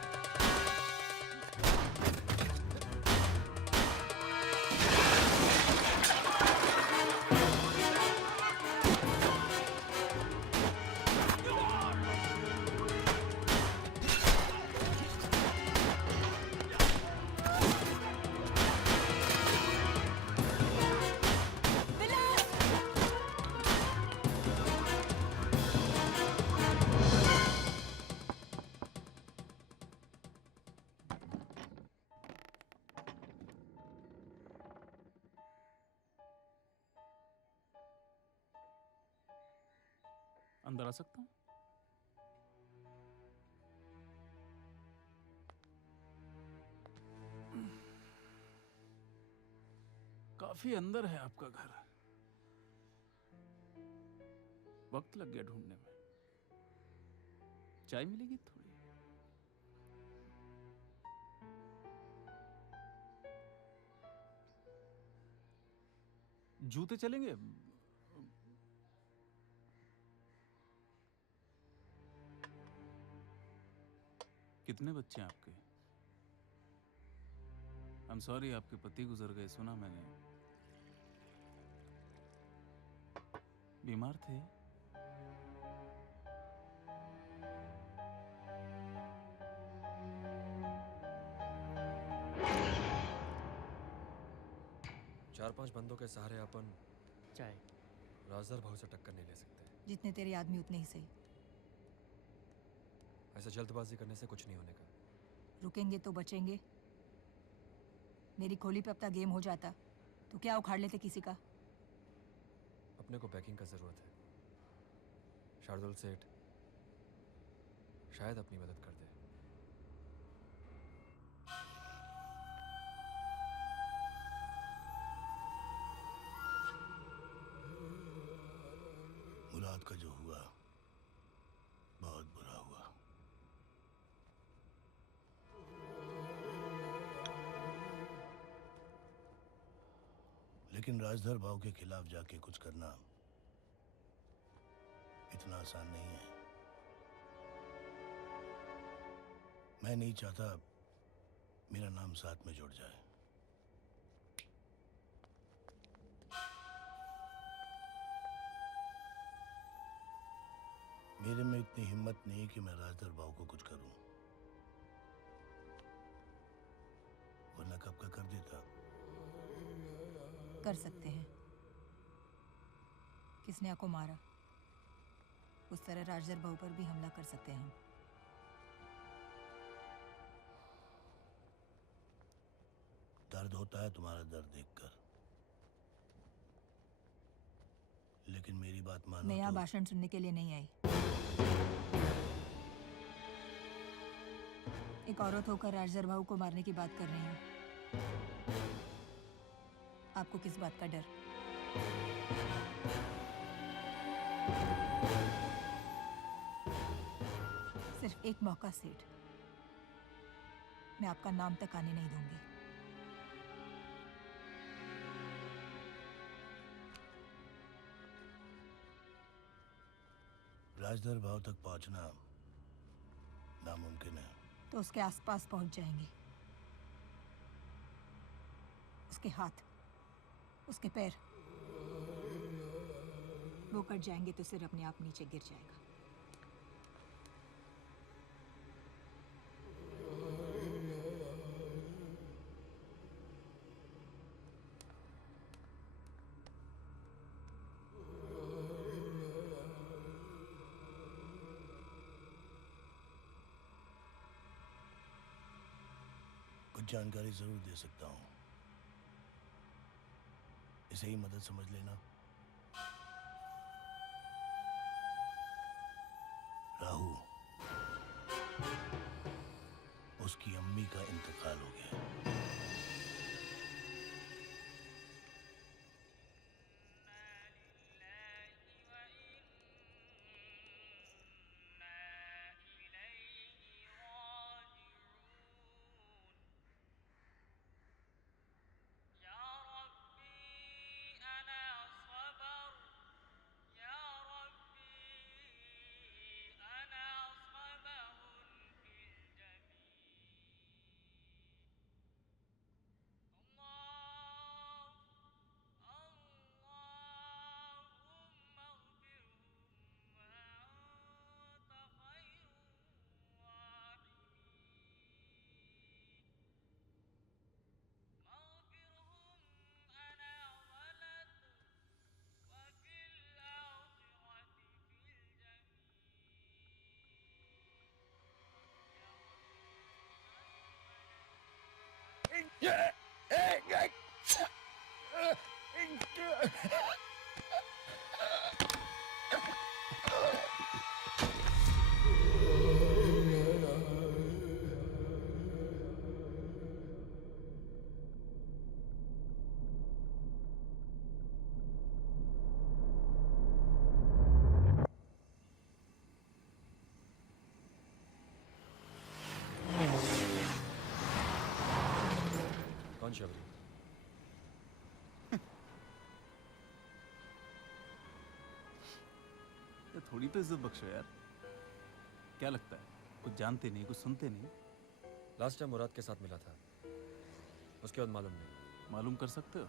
अंदर आ सकता हूँ? काफी अंदर है आपका घर। वक्त लग गया ढूंढने में। चाय मिलेगी थोड़ी? जूते चलेंगे? कितने बच्चे हैं आपके? I'm sorry, आपके पति गुजर गए, सुना मैंने। बीमार थे? चार पांच बंदों के सहारे अपन चाय राजदार भाव से टक्कर नहीं ले सकते। जितने तेरे आदमी उतने ही सही। ऐसे जल्दबाजी करने से कुछ नहीं होने का। रुकेंगे तो बचेंगे। मेरी खोली पे अपना गेम हो जाता तो क्या उखाड़ लेते किसी का। अपने को बैकिंग का जरूरत है। शार्दुल सेठ शायद अपनी मदद कर दे। मुराद का जो हुआ बहुत बुरा हुआ। लेकिन राजधर भाव के खिलाफ जाके कुछ करना इतना आसान नहीं है। मैं नहीं चाहता मेरा नाम साथ में जुड़ जाए। मेरे में इतनी हिम्मत नहीं कि मैं राजधर भाव को कुछ करूं, वरना कब का कर देता। कर सकते हैं। किसने आपको मारा, उस तरह राजधर भाव पर भी हमला कर सकते हैं हम। दर्द होता है तुम्हारा दर्द देखकर, लेकिन मेरी बात मानो। मैं यहाँ भाषण सुनने के लिए नहीं आई। एक औरत होकर राजधर भाव को मारने की बात कर रही हूँ। आपको किस बात का डर? सिर्फ एक मौका सेठ, मैं आपका नाम तक आने नहीं दूंगी। राजधर भाव तक पहुंचना नामुमकिन है। तो उसके आसपास पहुंच जाएंगे। उसके हाथ, उसके पैर, वो कट जाएंगे तो सिर अपने आप नीचे गिर जाएगा। कुछ जानकारी जरूर दे सकता हूँ, इसे ही मदद समझ लेना। कौन शबरी? ये थोड़ी तो इज्जत बख्शो यार। क्या लगता है कुछ जानते नहीं, कुछ सुनते नहीं? लास्ट टाइम मुराद के साथ मिला था, उसके बाद मालूम नहीं। मालूम कर सकते हो?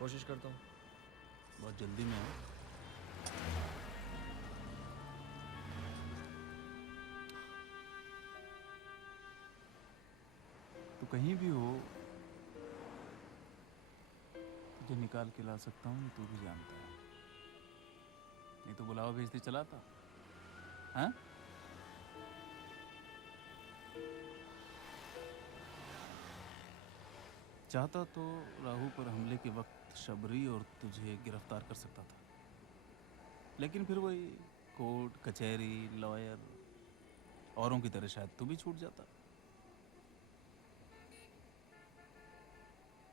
कोशिश करता हूँ। बहुत जल्दी में है। तो कहीं भी हो तुझे निकाल के ला सकता हूँ, तू भी जानता है। नहीं तो बुलावा भेजते चलाता। हाँ? चाहता तो राहु पर हमले के वक्त शबरी और तुझे गिरफ्तार कर सकता था, लेकिन फिर वही कोर्ट कचहरी लॉयर औरों की तरह शायद तू भी छूट जाता।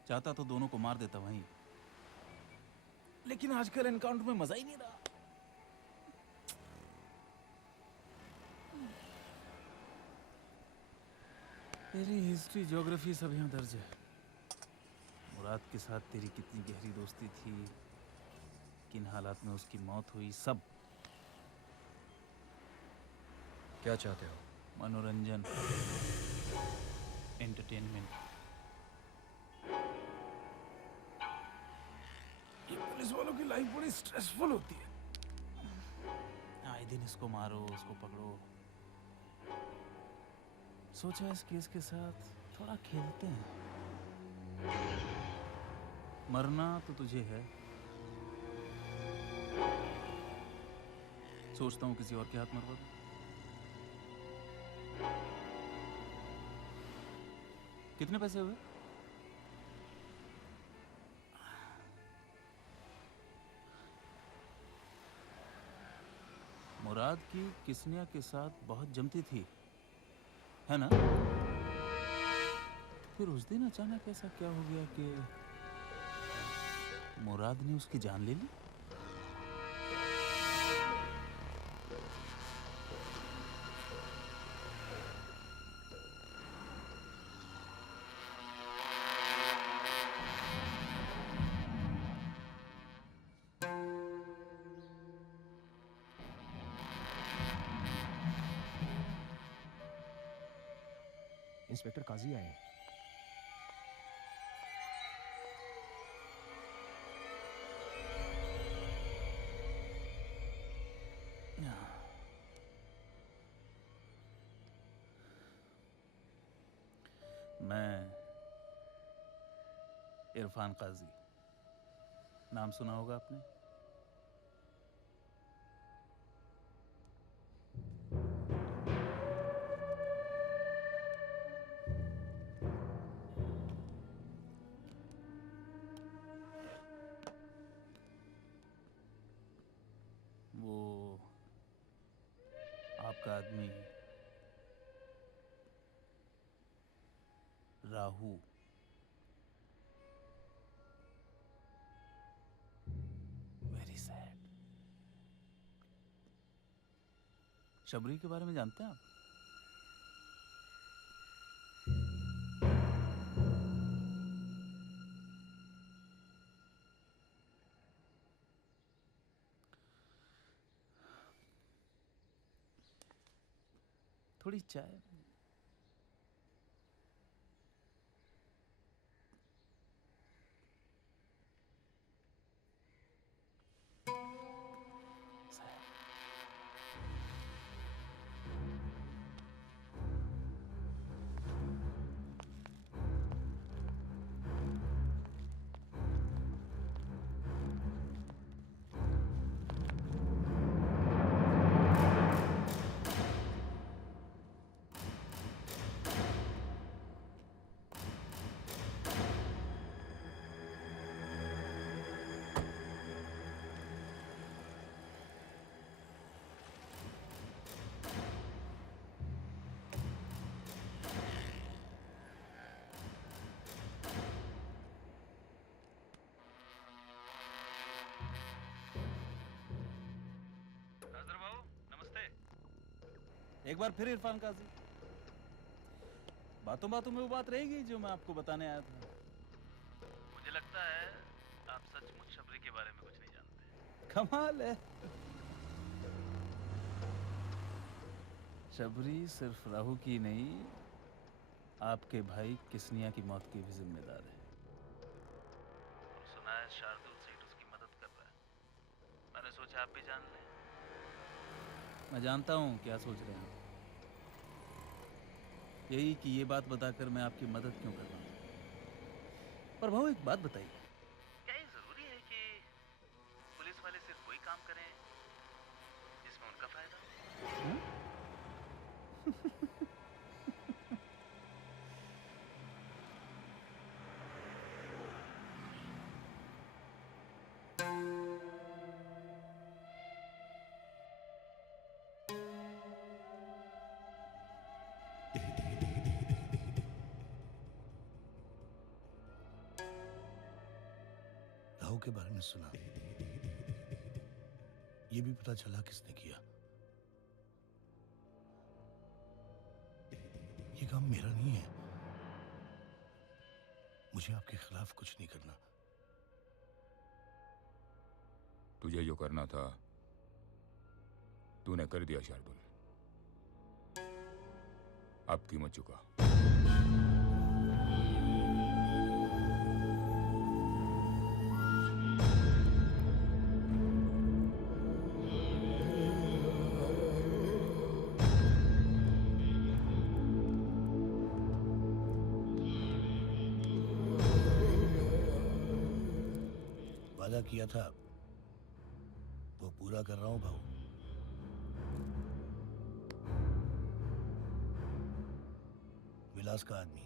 चाहता तो दोनों को मार देता वहीं, लेकिन आजकल एनकाउंटर में मजा ही नहीं रहा। तेरी हिस्ट्री ज्योग्राफी सब यहाँ दर्ज है। मुराद के साथ तेरी कितनी गहरी दोस्ती थी, किन हालात में उसकी मौत हुई, सब। क्या चाहते हो? मनोरंजन, एंटरटेनमेंट। ये पुलिस वालों की लाइफ बड़ी स्ट्रेसफुल होती है। आए दिन इसको मारो, उसको पकड़ो। सोचा इस केस के साथ थोड़ा खेलते हैं। मरना तो तुझे है, सोचता हूँ किसी और के हाथ मरवा दूं। कितने पैसे हुए? मुराद की किस्निया के साथ बहुत जमती थी, है ना? फिर उस दिन अचानक ऐसा क्या हो गया कि मुराद ने उसकी जान ले ली? इंस्पेक्टर काजी आए हैं। मैं इरफान काजी, नाम सुना होगा आपने? वो आपका आदमी राहु। Very sad. शबरी के बारे में जानते हैं आप? थोड़ी चाय। एक बार फिर इरफान काजी, बातों बातों में वो बात रहेगी जो मैं आपको बताने आया था। मुझे लगता है आप सचमुच शबरी के बारे में कुछ नहीं जानते। कमाल है। शबरी सिर्फ राहु की नहीं, आपके भाई किस्निया की मौत की भी जिम्मेदार है। और सुना है शार्दुल सेठ उसकी मदद कर रहा है। मैंने सोचा आप भी जान लें। मैं जानता हूँ क्या सोच रहे हैं, यही कि ये बात बताकर मैं आपकी मदद क्यों कर रहा हूँ। पर भाऊ एक बात बताइए, क्या ये जरूरी है कि पुलिस वाले सिर्फ वही काम करें जिसमें उनका फायदा? राहु के बारे में सुना, ये भी पता चला किसने किया। ये काम मेरा नहीं है, मुझे आपके खिलाफ कुछ नहीं करना। तुझे जो करना था तूने कर दिया शार्दुल, अब कीमत चुका। वादा किया था वो पूरा कर रहा हूं भाऊ। विलास का आदमी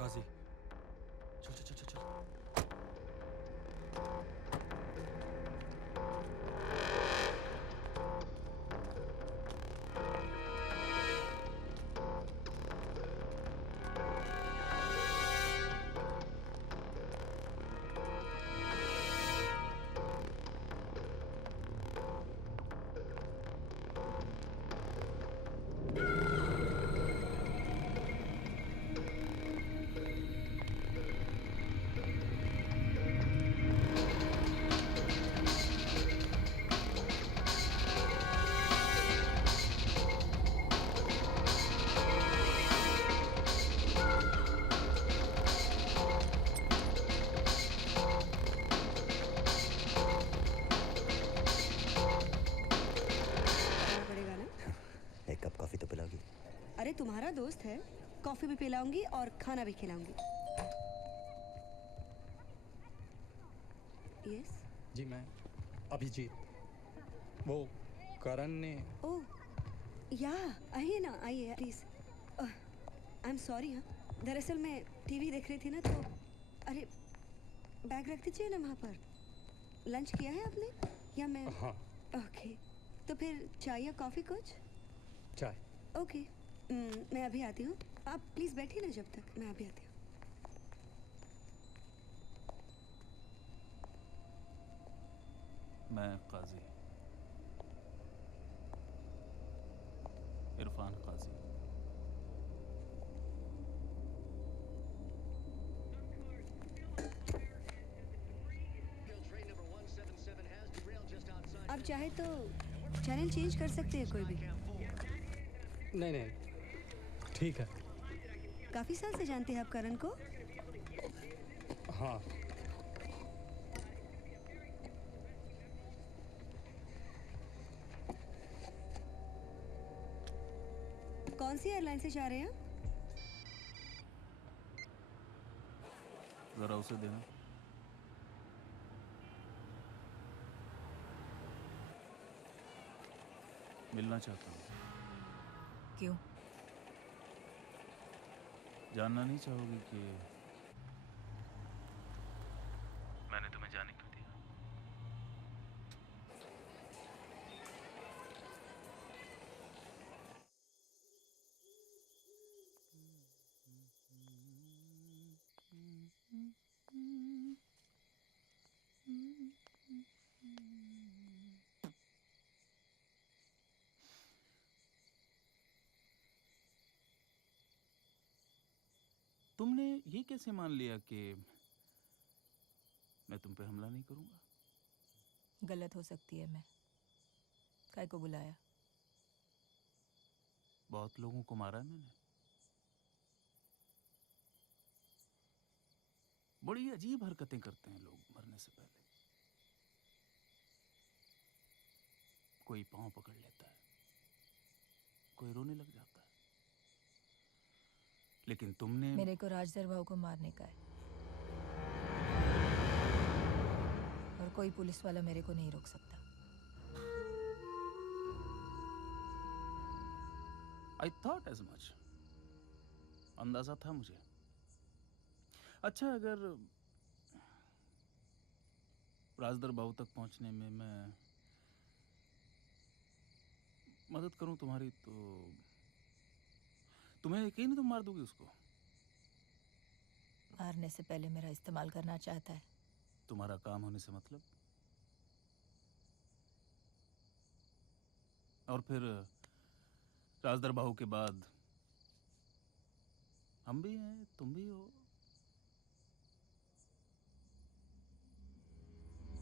काजी, चल चल चल चल चल। अरे तुम्हारा दोस्त है, कॉफी भी पिलाऊंगी और खाना भी खिलाऊंगी। यस जी मैं अभिजीत वो करण ने ओह या आइए ना, आइए प्लीज। I am sorry. हाँ, दरअसल मैं टीवी देख रही थी ना, तो अरे बैग रख दीजिए ना वहाँ पर। लंच किया है आपने या मैं? हाँ। ओके, तो फिर चाय या कॉफ़ी कुछ? चाय। ओके, मैं अभी आती हूँ। आप प्लीज़ बैठिए ना जब तक, मैं अभी आती हूँ। मैं काजी इरफान काजी। आप चाहे तो चैनल चेंज कर सकते हैं कोई भी। नहीं नहीं, ठीक है। काफी साल से जानते हैं आप करण को? हाँ। कौन सी एयरलाइन से जा रहे हैं? जरा उसे देना। मिलना चाहता हूँ। क्यों? जानना नहीं चाहोगी कि मैंने तुम्हें जाने क्यों दिया? तुमने ये कैसे मान लिया कि मैं तुम पे हमला नहीं करूंगा? गलत हो सकती है। मैं काय को बुलाया? बहुत लोगों को मारा है मैंने। बड़ी अजीब हरकतें करते हैं लोग मरने से पहले। कोई पांव पकड़ लेता है, कोई रोने लग जाता है, लेकिन तुमने मेरे को राजदर भाव को मारने का है, और कोई पुलिस वाला मेरे को नहीं रोक सकता। I thought as much. अंदाजा था मुझे। अच्छा, अगर राजदर बाबू तक पहुंचने में मैं मदद करूं तुम्हारी, तो तुम्हें यकीन है तुम मार दोगी उसको? मारने से पहले मेरा इस्तेमाल करना चाहता है। तुम्हारा काम होने से मतलब? और फिर राजदर बाहू के बाद हम भी हैं, तुम भी हो,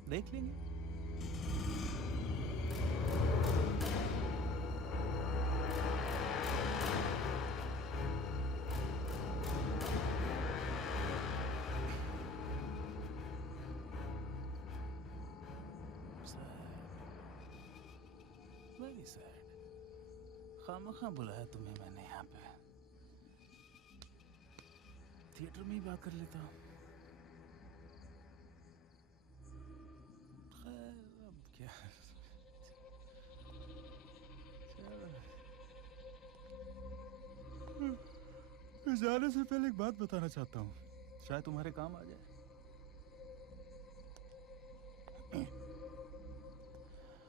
देख लेंगे। Very sad. खामखा बुलाया तुम्हें मैंने यहाँ पे। थिएटर में ही बात कर लेता हूँ। खैर, अब क्या। जाने से पहले एक बात बताना चाहता हूँ, शायद तुम्हारे काम आ जाए।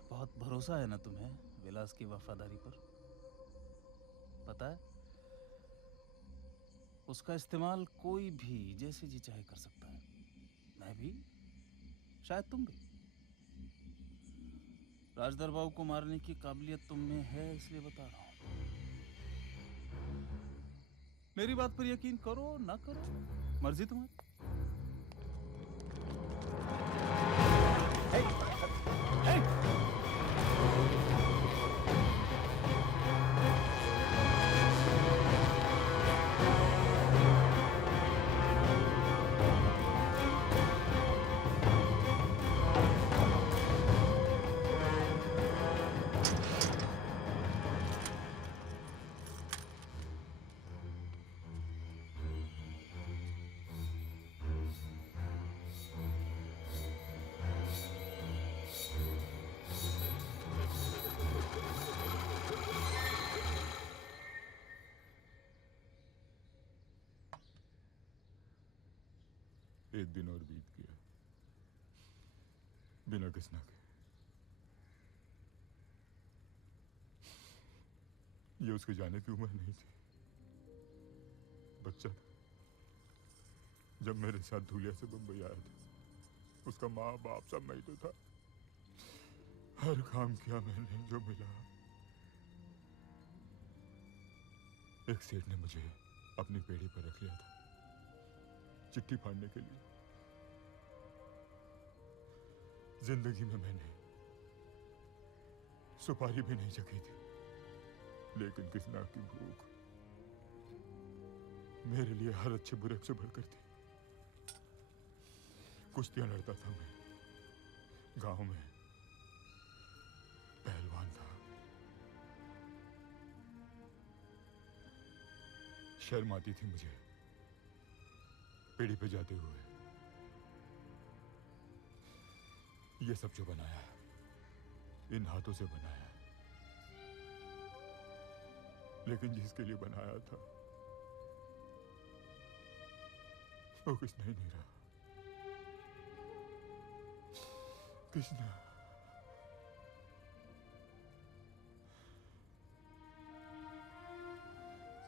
बहुत भरोसा है ना तुम्हें विलास की वफादारी पर? पता है, उसका इस्तेमाल कोई भी जैसे जी चाहे कर सकता है। मैं भी, शायद तुम भी। राजदर बाबू को मारने की काबिलियत तुम में है, इसलिए बता रहा हूं। मेरी बात पर यकीन करो ना करो, मर्जी तुम्हारी। एक दिन और बीत गया बिना किसना के। ये उसके जाने की उम्र नहीं थी, बच्चा था। जब मेरे साथ धूलिया से बम्बई आया था, उसका माँ बाप सब मैं ही तो था। हर काम किया मैंने जो मिला। एक सेठ ने मुझे अपनी पेड़ी पर रख लिया था चिट्ठी फाड़ने के लिए। जिंदगी में मैंने सुपारी भी नहीं चखी थी, लेकिन किसना की भूख मेरे लिए हर अच्छे बुरे से बढ़कर थी। कुश्तियां लड़ता था मैं, गांव में पहलवान था। शर्म आती थी मुझे पेड़ी पे जाते हुए। ये सब जो बनाया इन हाथों से बनाया, लेकिन जिसके लिए बनाया था वो कृष्णा ही नहीं रहा। कृष्णा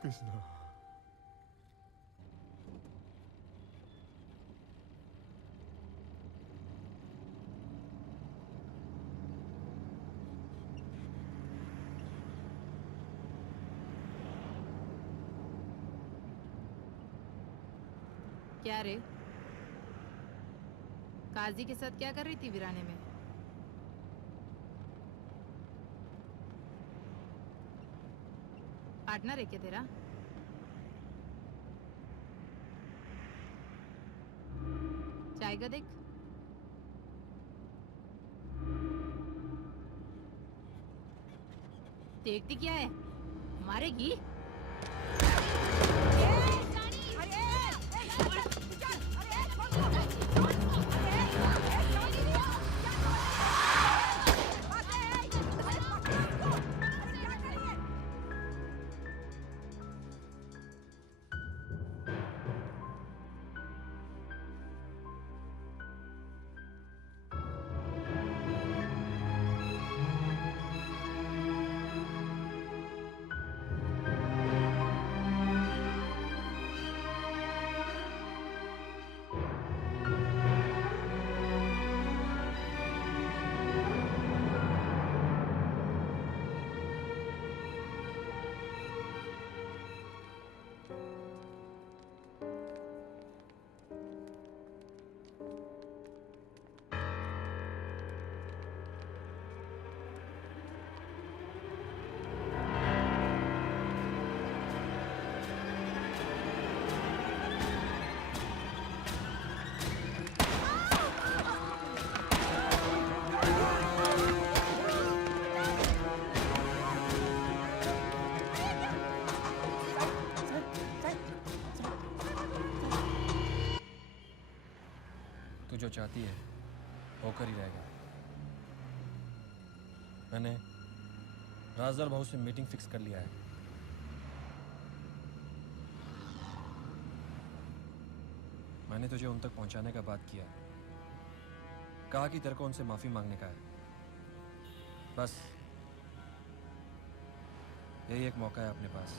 कृष्णा क्या रे, काजी के साथ क्या कर रही थी वीराने में? पार्टनर है क्या तेरा? चाय का देख। देखती क्या है, मारेगी? तू जो चाहती है होकर ही रहेगा। मैंने राजदार भाऊ से मीटिंग फिक्स कर लिया है। मैंने तुझे उन तक पहुंचाने का बात किया, कहा कि तेरे को उनसे माफी मांगने का है। बस यही एक मौका है अपने पास।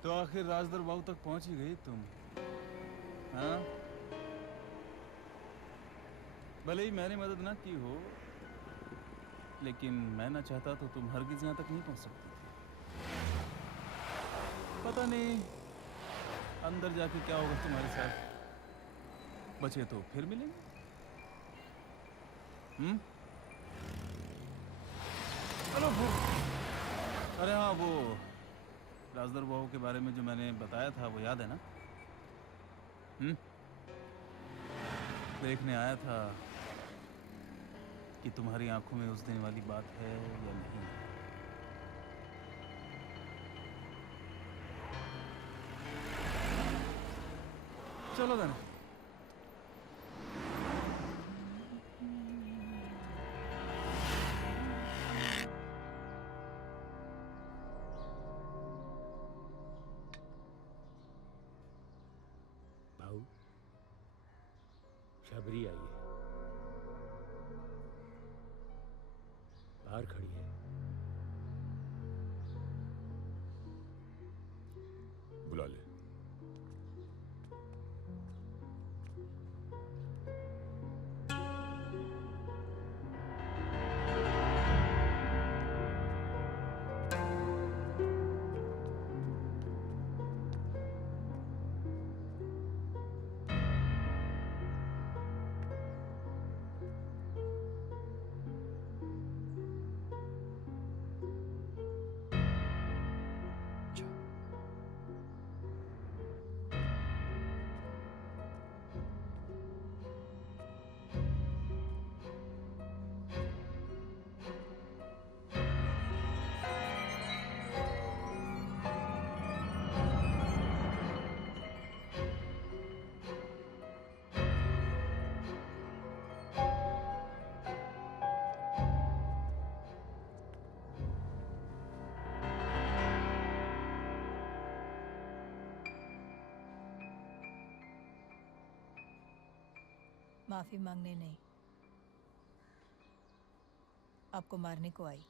तो आखिर राजदर बाबू तक पहुंच ही गई तुम, हाँ? भले ही मैंने मदद ना की हो, लेकिन मैं ना चाहता तो तुम हरगिज यहाँ तक नहीं पहुँच सकती थी। पता नहीं अंदर जाके क्या होगा तुम्हारे साथ। बचे तो फिर मिलेंगे। हेलो अरे हाँ, वो राजदर बहू के बारे में जो मैंने बताया था वो याद है ना? देखने आया था कि तुम्हारी आंखों में उस दिन वाली बात है या नहीं। चलो देना। भाऊ शबरी आई है, बाहर खड़ी है। बुला ले। माफी मांगने नहीं, आपको मारने को आई।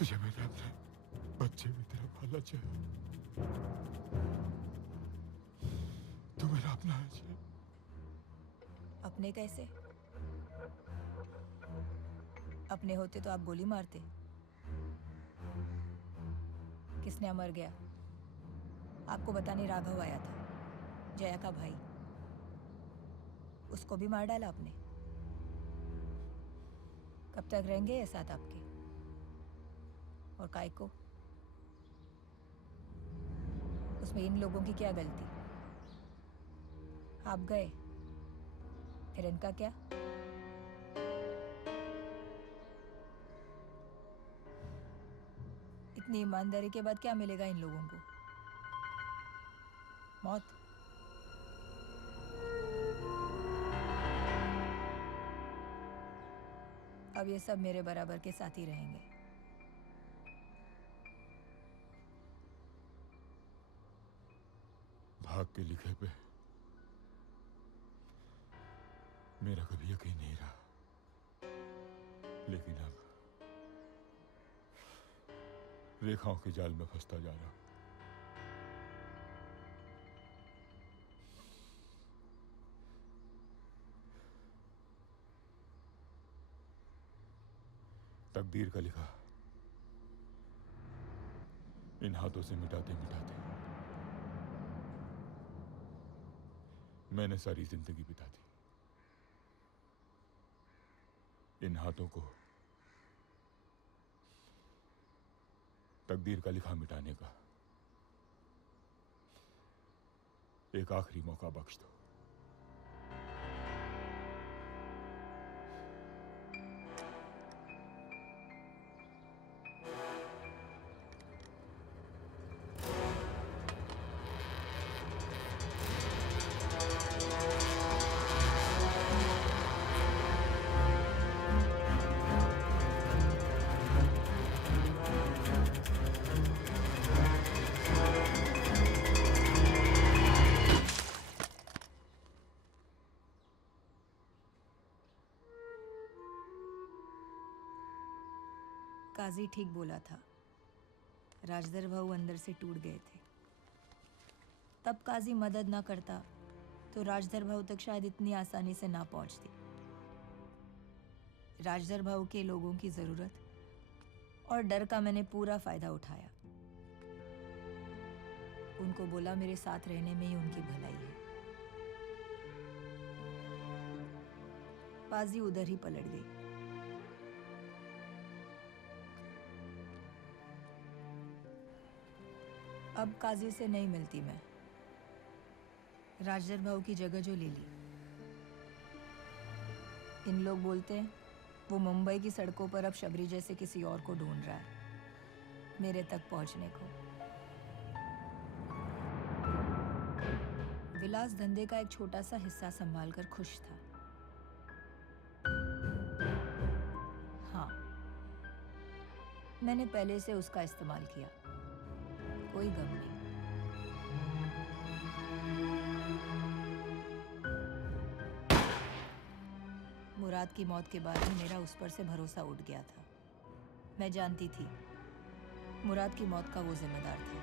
तुझे मैंने अपने बच्चे में तेरा पाला चाहा। तू मेरा अपना है जय। अपने कैसे? अपने होते तो आप गोली मारते। किसने अमर गया? आपको बताने राघव आया था, जया का भाई। उसको भी मार डाला आपने। कब तक रहेंगे ये साथ आपके? और काय को? उसमें इन लोगों की क्या गलती? आप गए, फिर इनका क्या? इतनी ईमानदारी के बाद क्या मिलेगा इन लोगों को? मौत। अब ये सब मेरे बराबर के साथी रहेंगे। भाग के लिखे पे मेरा कभी यकीन नहीं रहा, लेकिन अब रेखाओं के जाल में फंसता जा रहा हूं। तकदीर का लिखा इन हाथों से मिटाते मिटाते मैंने सारी जिंदगी बिता दी। इन हाथों को तकदीर का लिखा मिटाने का एक आखिरी मौका बख्श दो। काजी ठीक बोला था, राजदर भाऊ अंदर से टूट गए थे। तब काजी मदद ना करता तो राजदर भाऊ तक शायद इतनी आसानी से ना पहुंचती। राजदर भाऊ के लोगों की जरूरत और डर का मैंने पूरा फायदा उठाया। उनको बोला मेरे साथ रहने में ही उनकी भलाई है। बाजी उधर ही पलट गई। अब काजी से नहीं मिलती मैं। राजदर भाऊ की जगह जो ले ली। इन लोग बोलते हैं वो मुंबई की सड़कों पर अब शबरी जैसे किसी और को ढूंढ रहा है, मेरे तक पहुंचने को। विलास धंधे का एक छोटा सा हिस्सा संभाल कर खुश था। हाँ, मैंने पहले से उसका इस्तेमाल किया, कोई गम नहीं। मुराद की मौत के बाद ही मेरा उस पर से भरोसा उठ गया था। मैं जानती थी मुराद की मौत का वो जिम्मेदार था।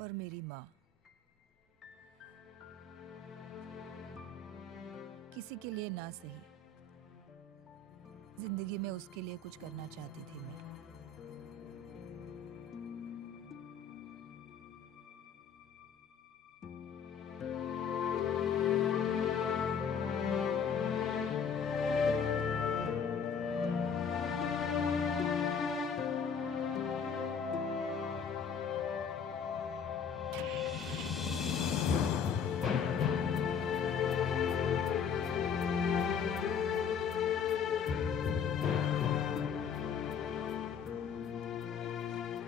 और मेरी माँ किसी के लिए ना सही, जिंदगी में उसके लिए कुछ करना चाहती थी मैं।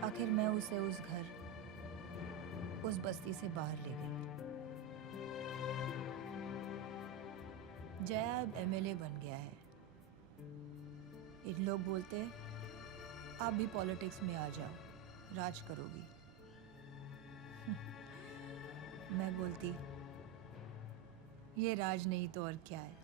आखिर मैं उसे उस घर, उस बस्ती से बाहर ले गई। जया अब एमएलए बन गया है। इन लोग बोलते हैं आप भी पॉलिटिक्स में आ जाओ, राज करोगी। मैं बोलती ये राज नहीं तो और क्या है।